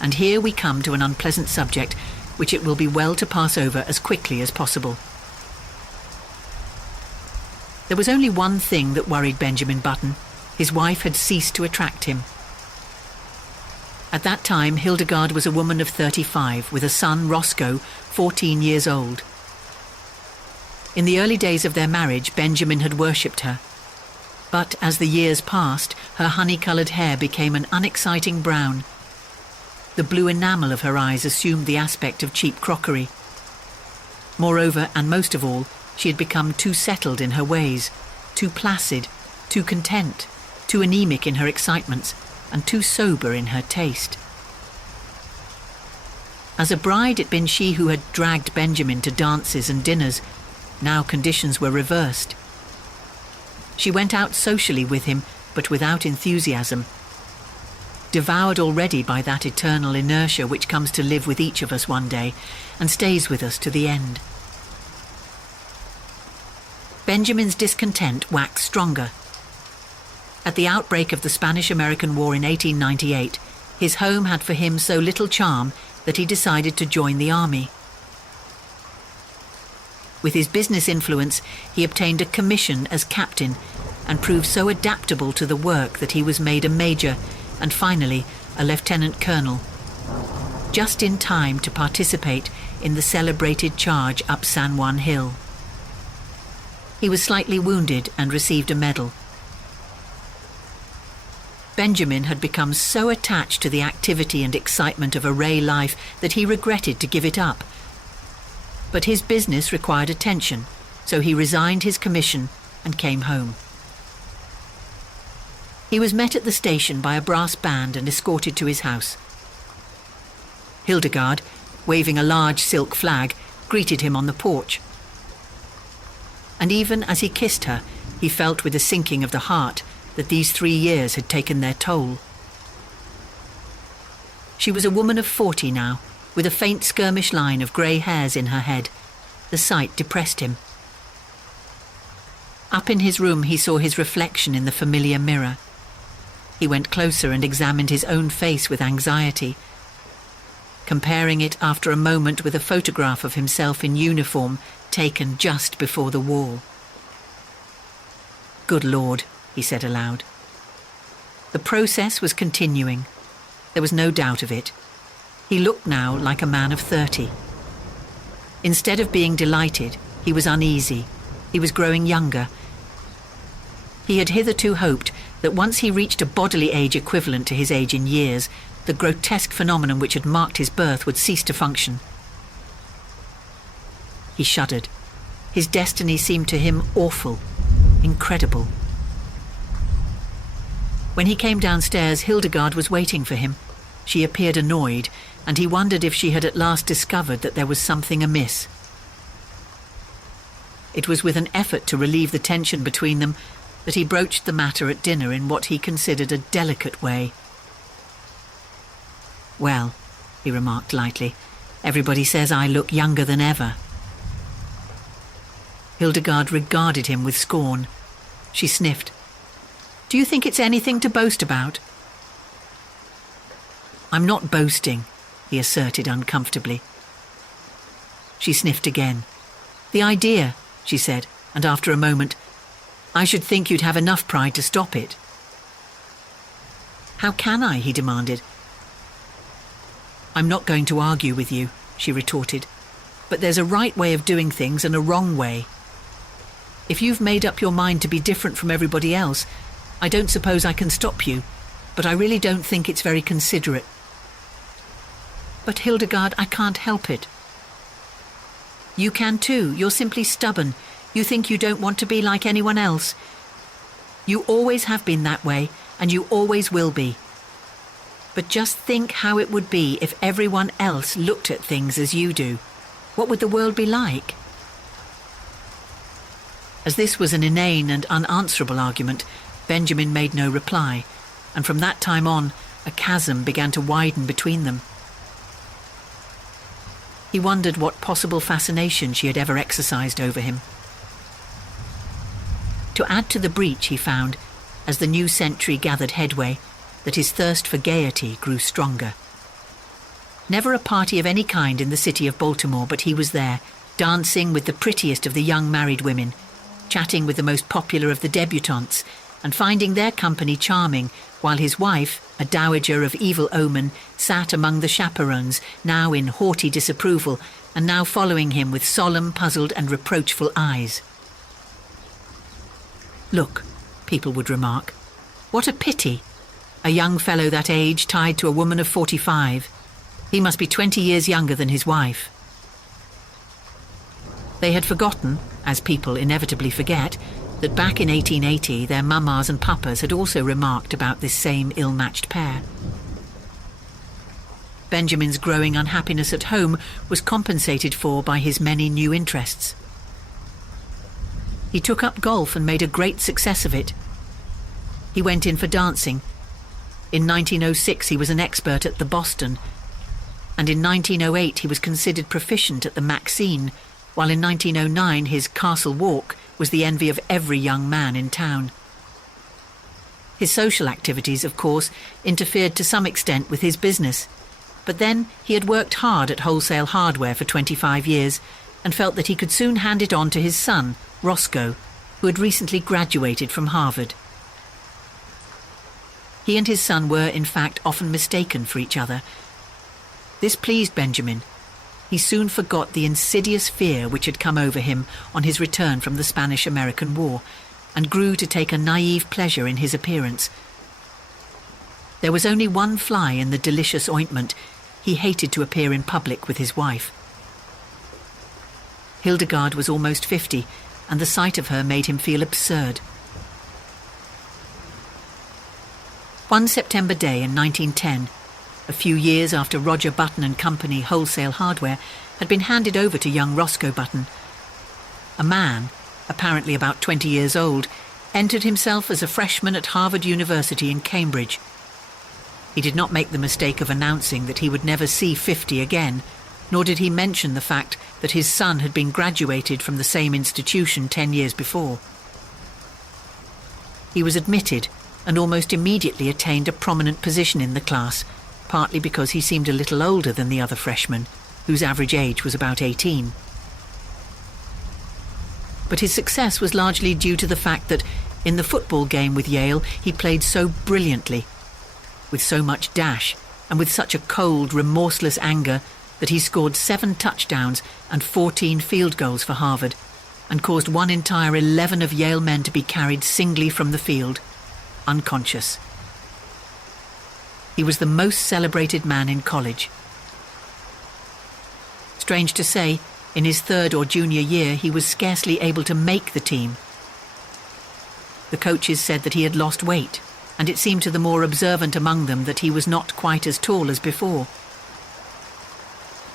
And here we come to an unpleasant subject, which it will be well to pass over as quickly as possible. There was only one thing that worried Benjamin Button. His wife had ceased to attract him. At that time, Hildegard was a woman of 35, with a son, Roscoe, 14 years old. In the early days of their marriage, Benjamin had worshipped her. But as the years passed, her honey-coloured hair became an unexciting brown. The blue enamel of her eyes assumed the aspect of cheap crockery. Moreover, and most of all, she had become too settled in her ways, too placid, too content, too anemic in her excitements, and too sober in her taste. As a bride, it had been she who had dragged Benjamin to dances and dinners. Now conditions were reversed. She went out socially with him, but without enthusiasm, devoured already by that eternal inertia which comes to live with each of us one day and stays with us to the end. Benjamin's discontent waxed stronger. At the outbreak of the Spanish-American War in 1898, his home had for him so little charm that he decided to join the army. With his business influence, he obtained a commission as captain and proved so adaptable to the work that he was made a major and finally a lieutenant colonel, just in time to participate in the celebrated charge up San Juan Hill. He was slightly wounded and received a medal. Benjamin had become so attached to the activity and excitement of array life that he regretted to give it up. But his business required attention, so he resigned his commission and came home. He was met at the station by a brass band and escorted to his house. Hildegard, waving a large silk flag, greeted him on the porch. And even as he kissed her, he felt with a sinking of the heart that these 3 years had taken their toll. She was a woman of 40 now, with a faint skirmish line of grey hairs in her head. The sight depressed him. Up in his room he saw his reflection in the familiar mirror. He went closer and examined his own face with anxiety, comparing it after a moment with a photograph of himself in uniform taken just before the wall. "Good Lord," he said aloud. The process was continuing. There was no doubt of it. He looked now like a man of 30. Instead of being delighted, he was uneasy. He was growing younger. He had hitherto hoped that once he reached a bodily age equivalent to his age in years, the grotesque phenomenon which had marked his birth would cease to function. He shuddered. His destiny seemed to him awful, incredible. When he came downstairs, Hildegard was waiting for him. She appeared annoyed, and he wondered if she had at last discovered that there was something amiss. It was with an effort to relieve the tension between them that he broached the matter at dinner in what he considered a delicate way. "Well," he remarked lightly, "everybody says I look younger than ever." Hildegard regarded him with scorn. She sniffed. "Do you think it's anything to boast about?" "I'm not boasting," he asserted uncomfortably. She sniffed again. "The idea," she said, and after a moment, "I should think you'd have enough pride to stop it." "How can I?" he demanded. "I'm not going to argue with you," she retorted, "but there's a right way of doing things and a wrong way. If you've made up your mind to be different from everybody else, I don't suppose I can stop you, but I really don't think it's very considerate." "But Hildegard, I can't help it." "You can too. You're simply stubborn. You think you don't want to be like anyone else. You always have been that way, and you always will be. But just think how it would be if everyone else looked at things as you do. What would the world be like?" As this was an inane and unanswerable argument, Benjamin made no reply, and from that time on, a chasm began to widen between them. He wondered what possible fascination she had ever exercised over him. To add to the breach, he found, as the new century gathered headway, that his thirst for gaiety grew stronger. Never a party of any kind in the city of Baltimore, but he was there, dancing with the prettiest of the young married women, chatting with the most popular of the debutantes, and finding their company charming, while his wife, a dowager of evil omen, sat among the chaperons, now in haughty disapproval, and now following him with solemn, puzzled and reproachful eyes. "Look," people would remark, "what a pity! A young fellow that age tied to a woman of 45. He must be 20 years younger than his wife." They had forgotten, as people inevitably forget, that back in 1880 their mammas and papas had also remarked about this same ill-matched pair. Benjamin's growing unhappiness at home was compensated for by his many new interests. He took up golf and made a great success of it. He went in for dancing. In 1906 he was an expert at the Boston, and in 1908 he was considered proficient at the Maxine, while in 1909 his Castle Walk was the envy of every young man in town. His social activities, of course, interfered to some extent with his business, but then he had worked hard at wholesale hardware for 25 years and felt that he could soon hand it on to his son, Roscoe, who had recently graduated from Harvard. He and his son were, in fact, often mistaken for each other. This pleased Benjamin. He soon forgot the insidious fear which had come over him on his return from the Spanish-American War, and grew to take a naive pleasure in his appearance. There was only one fly in the delicious ointment. He hated to appear in public with his wife. Hildegard was almost 50, and the sight of her made him feel absurd. One September day in 1910, a few years after Roger Button and Company wholesale hardware had been handed over to young Roscoe Button, a man, apparently about 20 years old, entered himself as a freshman at Harvard University in Cambridge. He did not make the mistake of announcing that he would never see 50 again, nor did he mention the fact that his son had been graduated from the same institution 10 years before. He was admitted and almost immediately attained a prominent position in the class, partly because he seemed a little older than the other freshmen, whose average age was about 18. But his success was largely due to the fact that, in the football game with Yale, he played so brilliantly, with so much dash, and with such a cold, remorseless anger that he scored 7 touchdowns and 14 field goals for Harvard, and caused one entire 11 of Yale men to be carried singly from the field, unconscious. He was the most celebrated man in college. Strange to say, in his 3rd or junior year, he was scarcely able to make the team. The coaches said that he had lost weight, and it seemed to the more observant among them that he was not quite as tall as before.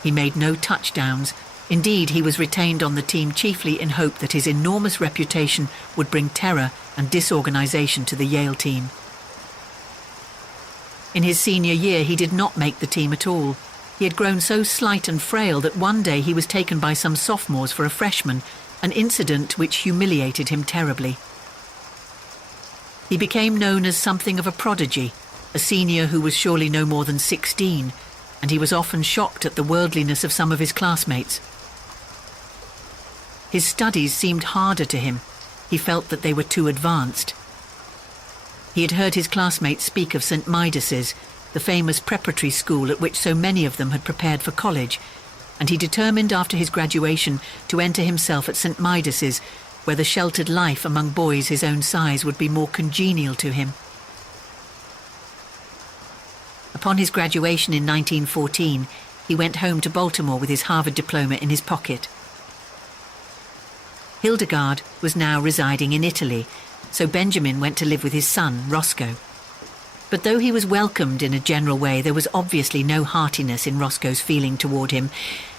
He made no touchdowns. Indeed, he was retained on the team chiefly in hope that his enormous reputation would bring terror and disorganization to the Yale team. In his senior year, he did not make the team at all. He had grown so slight and frail that one day he was taken by some sophomores for a freshman, an incident which humiliated him terribly. He became known as something of a prodigy, a senior who was surely no more than 16, and he was often shocked at the worldliness of some of his classmates. His studies seemed harder to him. He felt that they were too advanced. He had heard his classmates speak of St. Midas's, the famous preparatory school at which so many of them had prepared for college, and he determined after his graduation to enter himself at St. Midas's, where the sheltered life among boys his own size would be more congenial to him. Upon his graduation in 1914, he went home to Baltimore with his Harvard diploma in his pocket. Hildegard was now residing in Italy, so Benjamin went to live with his son, Roscoe. But though he was welcomed in a general way, there was obviously no heartiness in Roscoe's feeling toward him.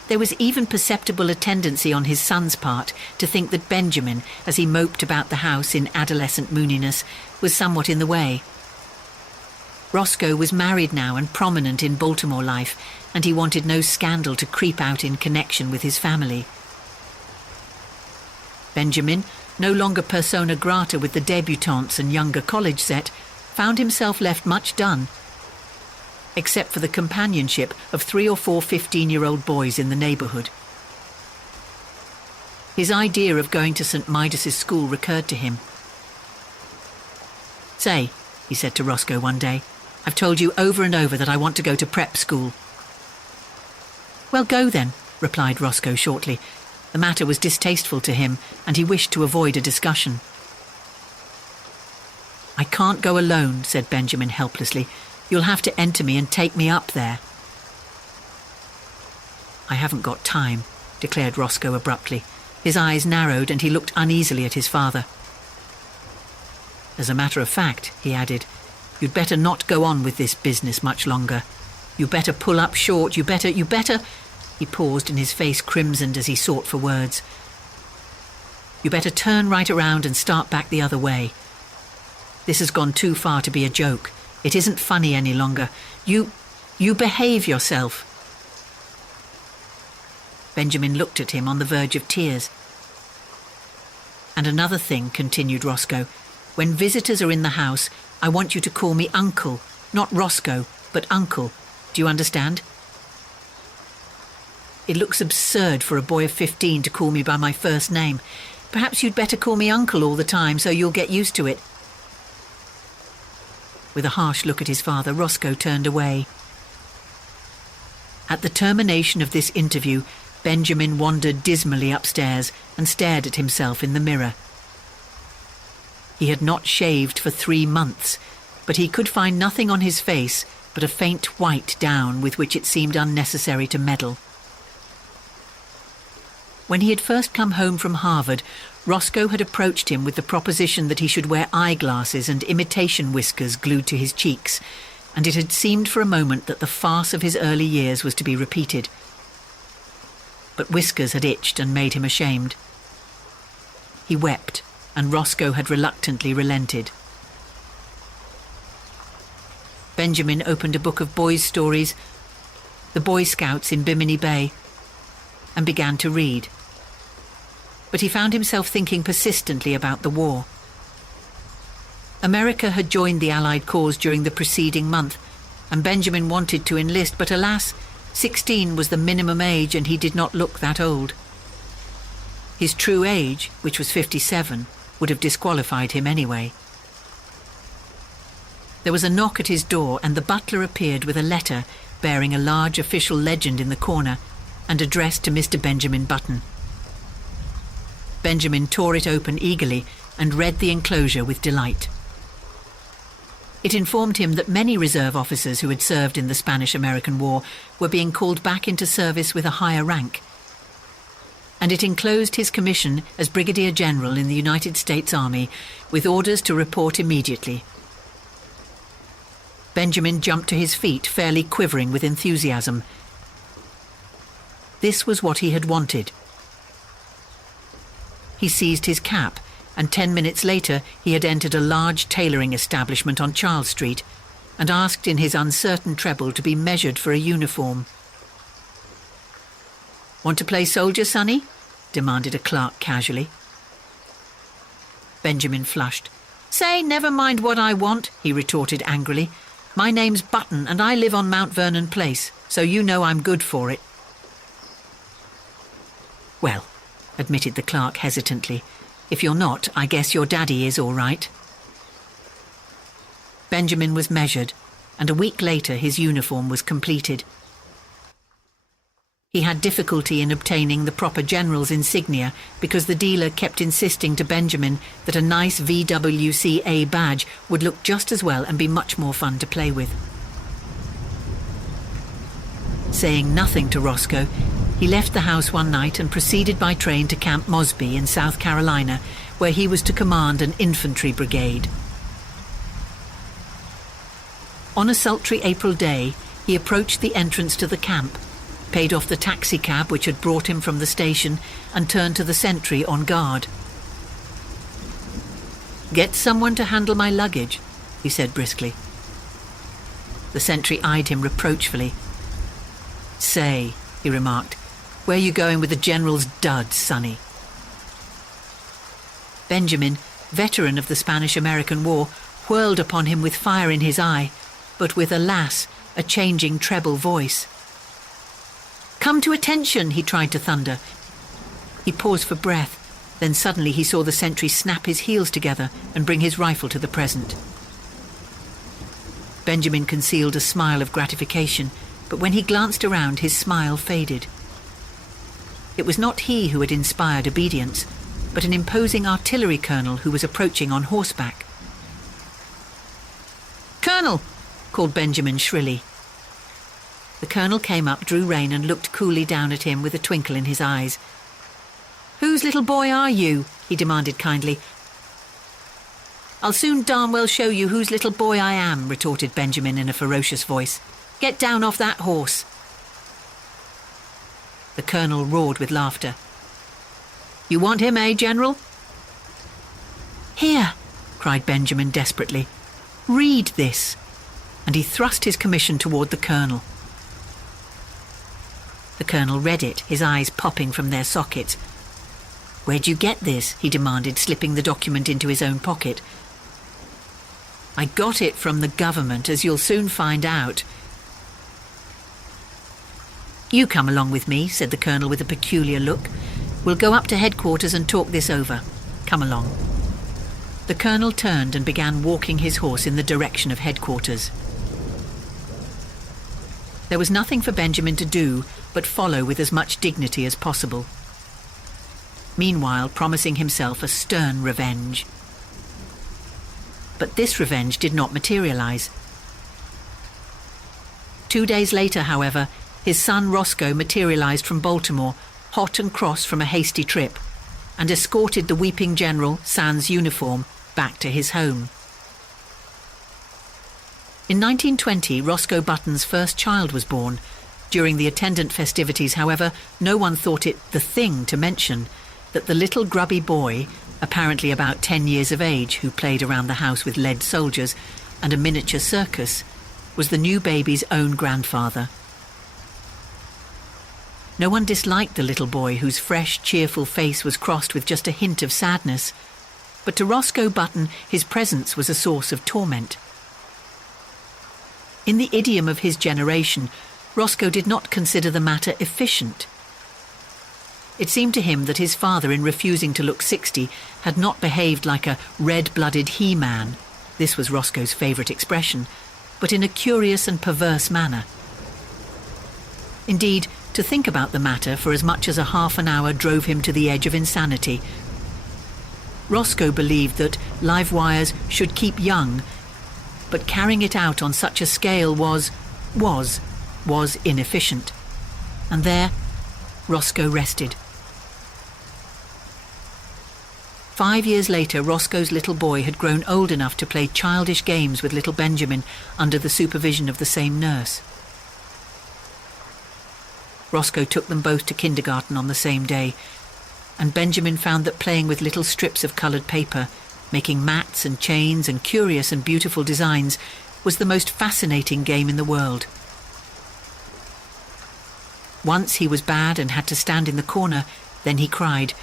There was even perceptible a tendency on his son's part to think that Benjamin, as he moped about the house in adolescent mooniness, was somewhat in the way. Roscoe was married now and prominent in Baltimore life, and he wanted no scandal to creep out in connection with his family. Benjamin, no longer persona grata with the debutantes and younger college set, found himself left much done, except for the companionship of 3 or 4 15-year-old boys in the neighbourhood. His idea of going to St. Midas's school recurred to him. "Say," he said to Roscoe one day, "I've told you over and over that I want to go to prep school." "Well, go then," replied Roscoe shortly. The matter was distasteful to him, and he wished to avoid a discussion. "I can't go alone," said Benjamin helplessly. "You'll have to enter me and take me up there." "I haven't got time," declared Roscoe abruptly. His eyes narrowed and he looked uneasily at his father. "As a matter of fact," he added, "you'd better not go on with this business much longer. You better pull up short, you better... He paused and his face crimsoned as he sought for words. "You better turn right around and start back the other way. This has gone too far to be a joke. It isn't funny any longer. You behave yourself." Benjamin looked at him on the verge of tears. "And another thing," continued Roscoe, "when visitors are in the house, I want you to call me Uncle, not Roscoe, but Uncle. Do you understand? It looks absurd for a boy of 15 to call me by my first name. Perhaps you'd better call me Uncle all the time so you'll get used to it." With a harsh look at his father, Roscoe turned away. At the termination of this interview, Benjamin wandered dismally upstairs and stared at himself in the mirror. He had not shaved for 3 months, but he could find nothing on his face but a faint white down with which it seemed unnecessary to meddle. When he had first come home from Harvard, Roscoe had approached him with the proposition that he should wear eyeglasses and imitation whiskers glued to his cheeks, and it had seemed for a moment that the farce of his early years was to be repeated. But whiskers had itched and made him ashamed. He wept, and Roscoe had reluctantly relented. Benjamin opened a book of boys' stories, The Boy Scouts in Bimini Bay, and began to read. But he found himself thinking persistently about the war. America had joined the Allied cause during the preceding month, and Benjamin wanted to enlist, but alas, 16 was the minimum age and he did not look that old. His true age, which was 57, would have disqualified him anyway. There was a knock at his door and the butler appeared with a letter bearing a large official legend in the corner and addressed to Mr. Benjamin Button. Benjamin tore it open eagerly and read the enclosure with delight. It informed him that many reserve officers who had served in the Spanish-American War were being called back into service with a higher rank, and it enclosed his commission as Brigadier General in the United States Army with orders to report immediately. Benjamin jumped to his feet, fairly quivering with enthusiasm. This was what he had wanted. He seized his cap, and 10 minutes later he had entered a large tailoring establishment on Charles Street and asked in his uncertain treble to be measured for a uniform. "Want to play soldier, sonny?" demanded a clerk casually. Benjamin flushed. "Say, never mind what I want," he retorted angrily. "My name's Button and I live on Mount Vernon Place, so you know I'm good for it." "Well," admitted the clerk hesitantly, "if you're not, I guess your daddy is all right." Benjamin was measured, and a week later his uniform was completed. He had difficulty in obtaining the proper general's insignia because the dealer kept insisting to Benjamin that a nice VWCA badge would look just as well and be much more fun to play with. Saying nothing to Roscoe, he left the house one night and proceeded by train to Camp Mosby in South Carolina, where he was to command an infantry brigade. On a sultry April day, he approached the entrance to the camp, paid off the taxicab which had brought him from the station, and turned to the sentry on guard. "Get someone to handle my luggage," he said briskly. The sentry eyed him reproachfully. "Say," he remarked, "where you going with the general's duds, sonny?" Benjamin, veteran of the Spanish-American War, whirled upon him with fire in his eye, but with, alas, a changing treble voice. "Come to attention," he tried to thunder. He paused for breath, then suddenly he saw the sentry snap his heels together and bring his rifle to the present. Benjamin concealed a smile of gratification, but when he glanced around, his smile faded. It was not he who had inspired obedience, but an imposing artillery colonel who was approaching on horseback. "Colonel!" called Benjamin shrilly. The colonel came up, drew rein, and looked coolly down at him with a twinkle in his eyes. "Whose little boy are you?" he demanded kindly. "I'll soon darn well show you whose little boy I am," retorted Benjamin in a ferocious voice. "Get down off that horse." The colonel roared with laughter. "You want him, eh, General?" "Here," cried Benjamin desperately. "Read this." And he thrust his commission toward the colonel. The colonel read it, his eyes popping from their sockets. "Where'd you get this?" he demanded, slipping the document into his own pocket. "I got it from the government, as you'll soon find out." "You come along with me," said the colonel with a peculiar look. "We'll go up to headquarters and talk this over. Come along." The colonel turned and began walking his horse in the direction of headquarters. There was nothing for Benjamin to do but follow with as much dignity as possible, meanwhile promising himself a stern revenge. But this revenge did not materialize. 2 days later, however, his son Roscoe materialized from Baltimore, hot and cross from a hasty trip, and escorted the weeping general, sans uniform, back to his home. In 1920, Roscoe Button's first child was born. During the attendant festivities, however, no one thought it the thing to mention that the little grubby boy, apparently about 10 years of age, who played around the house with lead soldiers and a miniature circus, was the new baby's own grandfather. No one disliked the little boy whose fresh, cheerful face was crossed with just a hint of sadness, but to Roscoe Button his presence was a source of torment. In the idiom of his generation, Roscoe did not consider the matter efficient. It seemed to him that his father, in refusing to look 60, had not behaved like a red-blooded he-man, this was Roscoe's favourite expression, but in a curious and perverse manner. Indeed, to think about the matter for as much as a half an hour drove him to the edge of insanity. Roscoe believed that live wires should keep young, but carrying it out on such a scale was inefficient. And there, Roscoe rested. 5 years later, Roscoe's little boy had grown old enough to play childish games with little Benjamin under the supervision of the same nurse. Roscoe took them both to kindergarten on the same day, and Benjamin found that playing with little strips of coloured paper, making mats and chains and curious and beautiful designs, was the most fascinating game in the world. Once he was bad and had to stand in the corner, then he cried.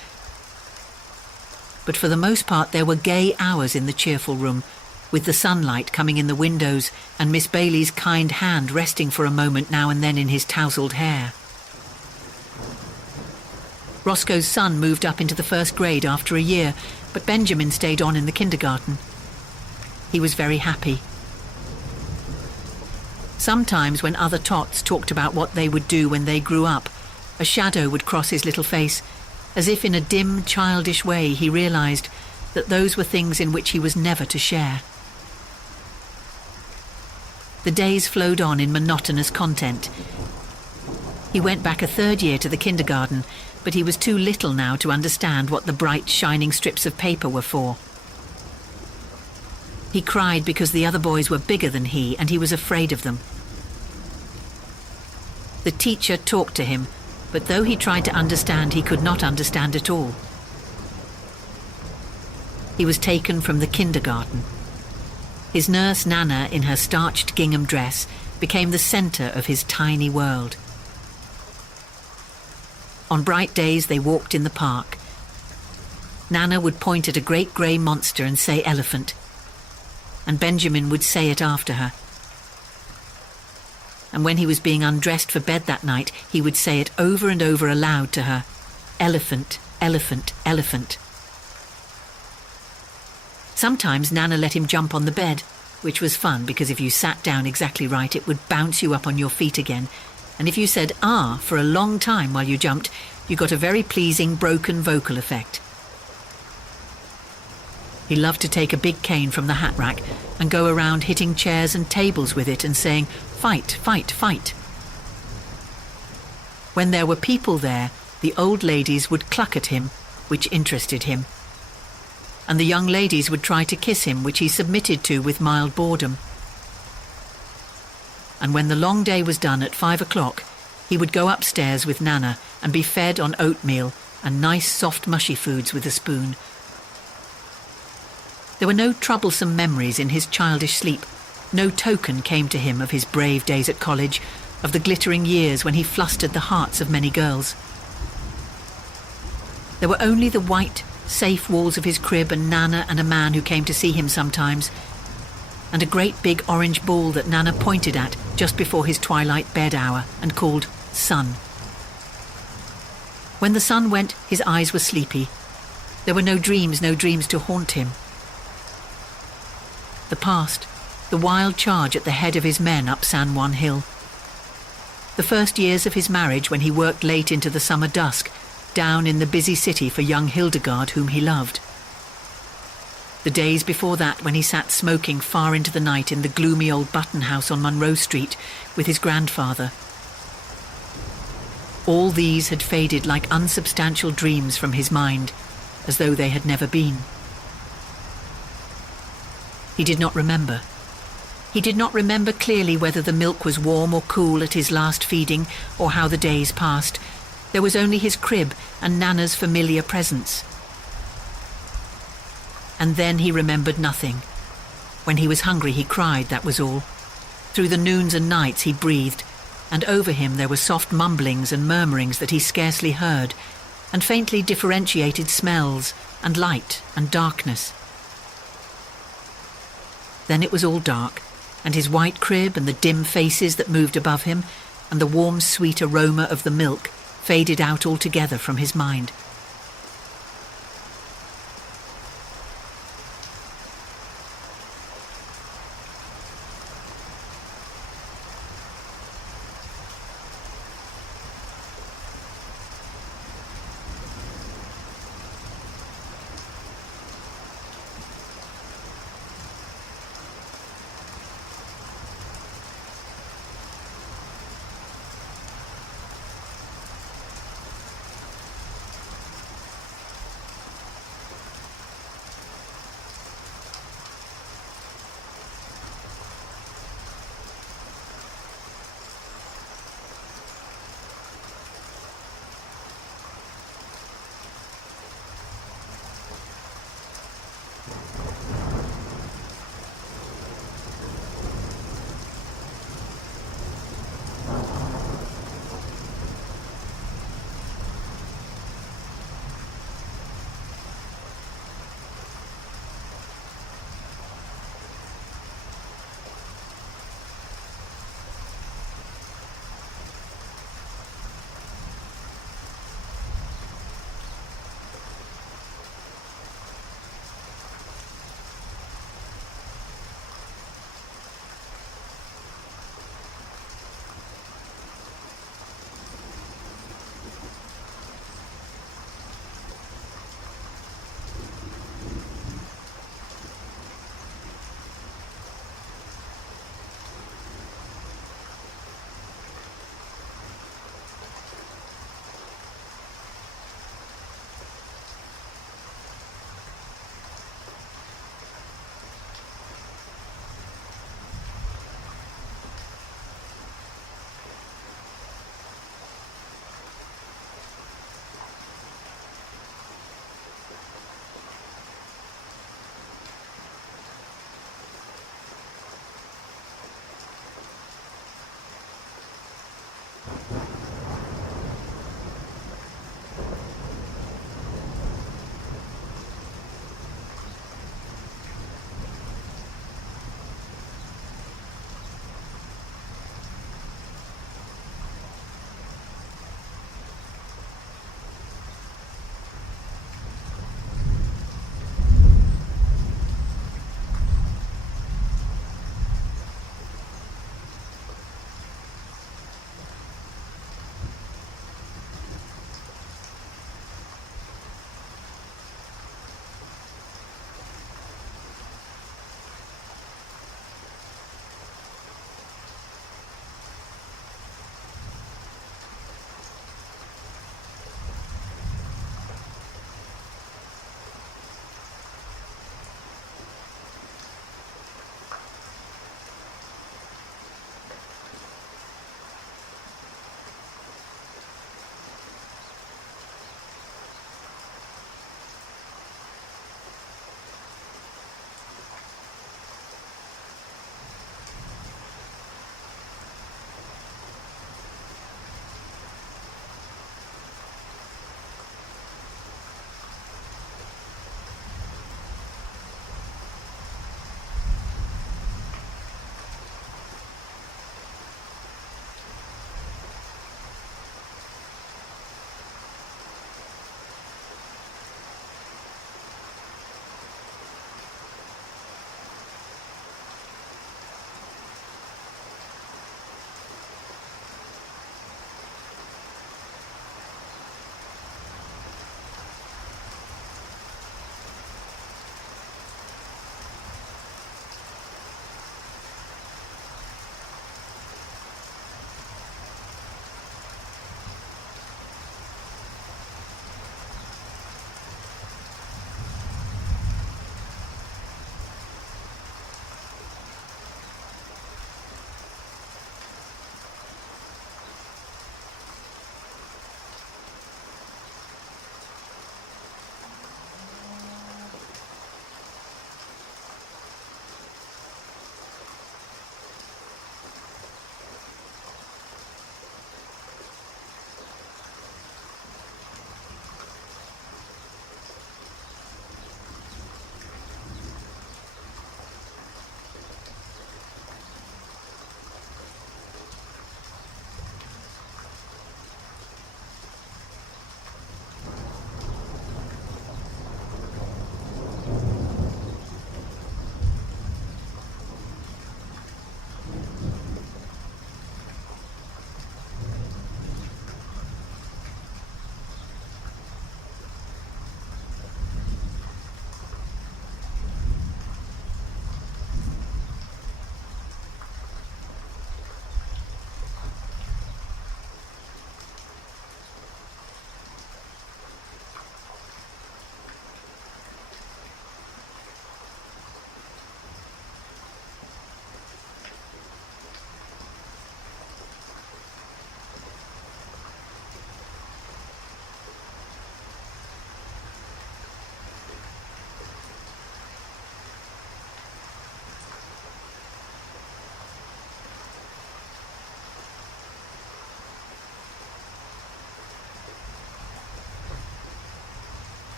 But for the most part there were gay hours in the cheerful room, with the sunlight coming in the windows and Miss Bailey's kind hand resting for a moment now and then in his tousled hair. Roscoe's son moved up into the first grade after a year, but Benjamin stayed on in the kindergarten. He was very happy. Sometimes when other tots talked about what they would do when they grew up, a shadow would cross his little face, as if in a dim, childish way he realised that those were things in which he was never to share. The days flowed on in monotonous content. He went back a third year to the kindergarten, but he was too little now to understand what the bright, shining strips of paper were for. He cried because the other boys were bigger than he, and he was afraid of them. The teacher talked to him, but though he tried to understand, he could not understand at all. He was taken from the kindergarten. His nurse, Nana, in her starched gingham dress, became the centre of his tiny world. On bright days they walked in the park. Nana would point at a great grey monster and say elephant, and Benjamin would say it after her. And when he was being undressed for bed that night, he would say it over and over aloud to her, elephant, elephant, elephant. Sometimes Nana let him jump on the bed, which was fun because if you sat down exactly right, it would bounce you up on your feet again. And if you said "ah" for a long time while you jumped, you got a very pleasing broken vocal effect. He loved to take a big cane from the hat rack and go around hitting chairs and tables with it and saying, "Fight, fight, fight." When there were people there, the old ladies would cluck at him, which interested him. And the young ladies would try to kiss him, which he submitted to with mild boredom. And when the long day was done at 5 o'clock, he would go upstairs with Nana and be fed on oatmeal and nice soft mushy foods with a spoon. There were no troublesome memories in his childish sleep. No token came to him of his brave days at college, of the glittering years when he flustered the hearts of many girls. There were only the white, safe walls of his crib and Nana and a man who came to see him sometimes, and a great big orange ball that Nana pointed at just before his twilight bed hour and called Sun. When the sun went, his eyes were sleepy. There were no dreams to haunt him. The past, the wild charge at the head of his men up San Juan Hill. The first years of his marriage when he worked late into the summer dusk, down in the busy city for young Hildegard whom he loved. The days before that when he sat smoking far into the night in the gloomy old Button house on Monroe Street with his grandfather. All these had faded like unsubstantial dreams from his mind, as though they had never been. He did not remember. He did not remember clearly whether the milk was warm or cool at his last feeding, or how the days passed. There was only his crib and Nana's familiar presence. And then he remembered nothing. When he was hungry he cried, that was all. Through the noons and nights he breathed, and over him there were soft mumblings and murmurings that he scarcely heard, and faintly differentiated smells, and light and darkness. Then it was all dark, and his white crib and the dim faces that moved above him, and the warm sweet aroma of the milk faded out altogether from his mind.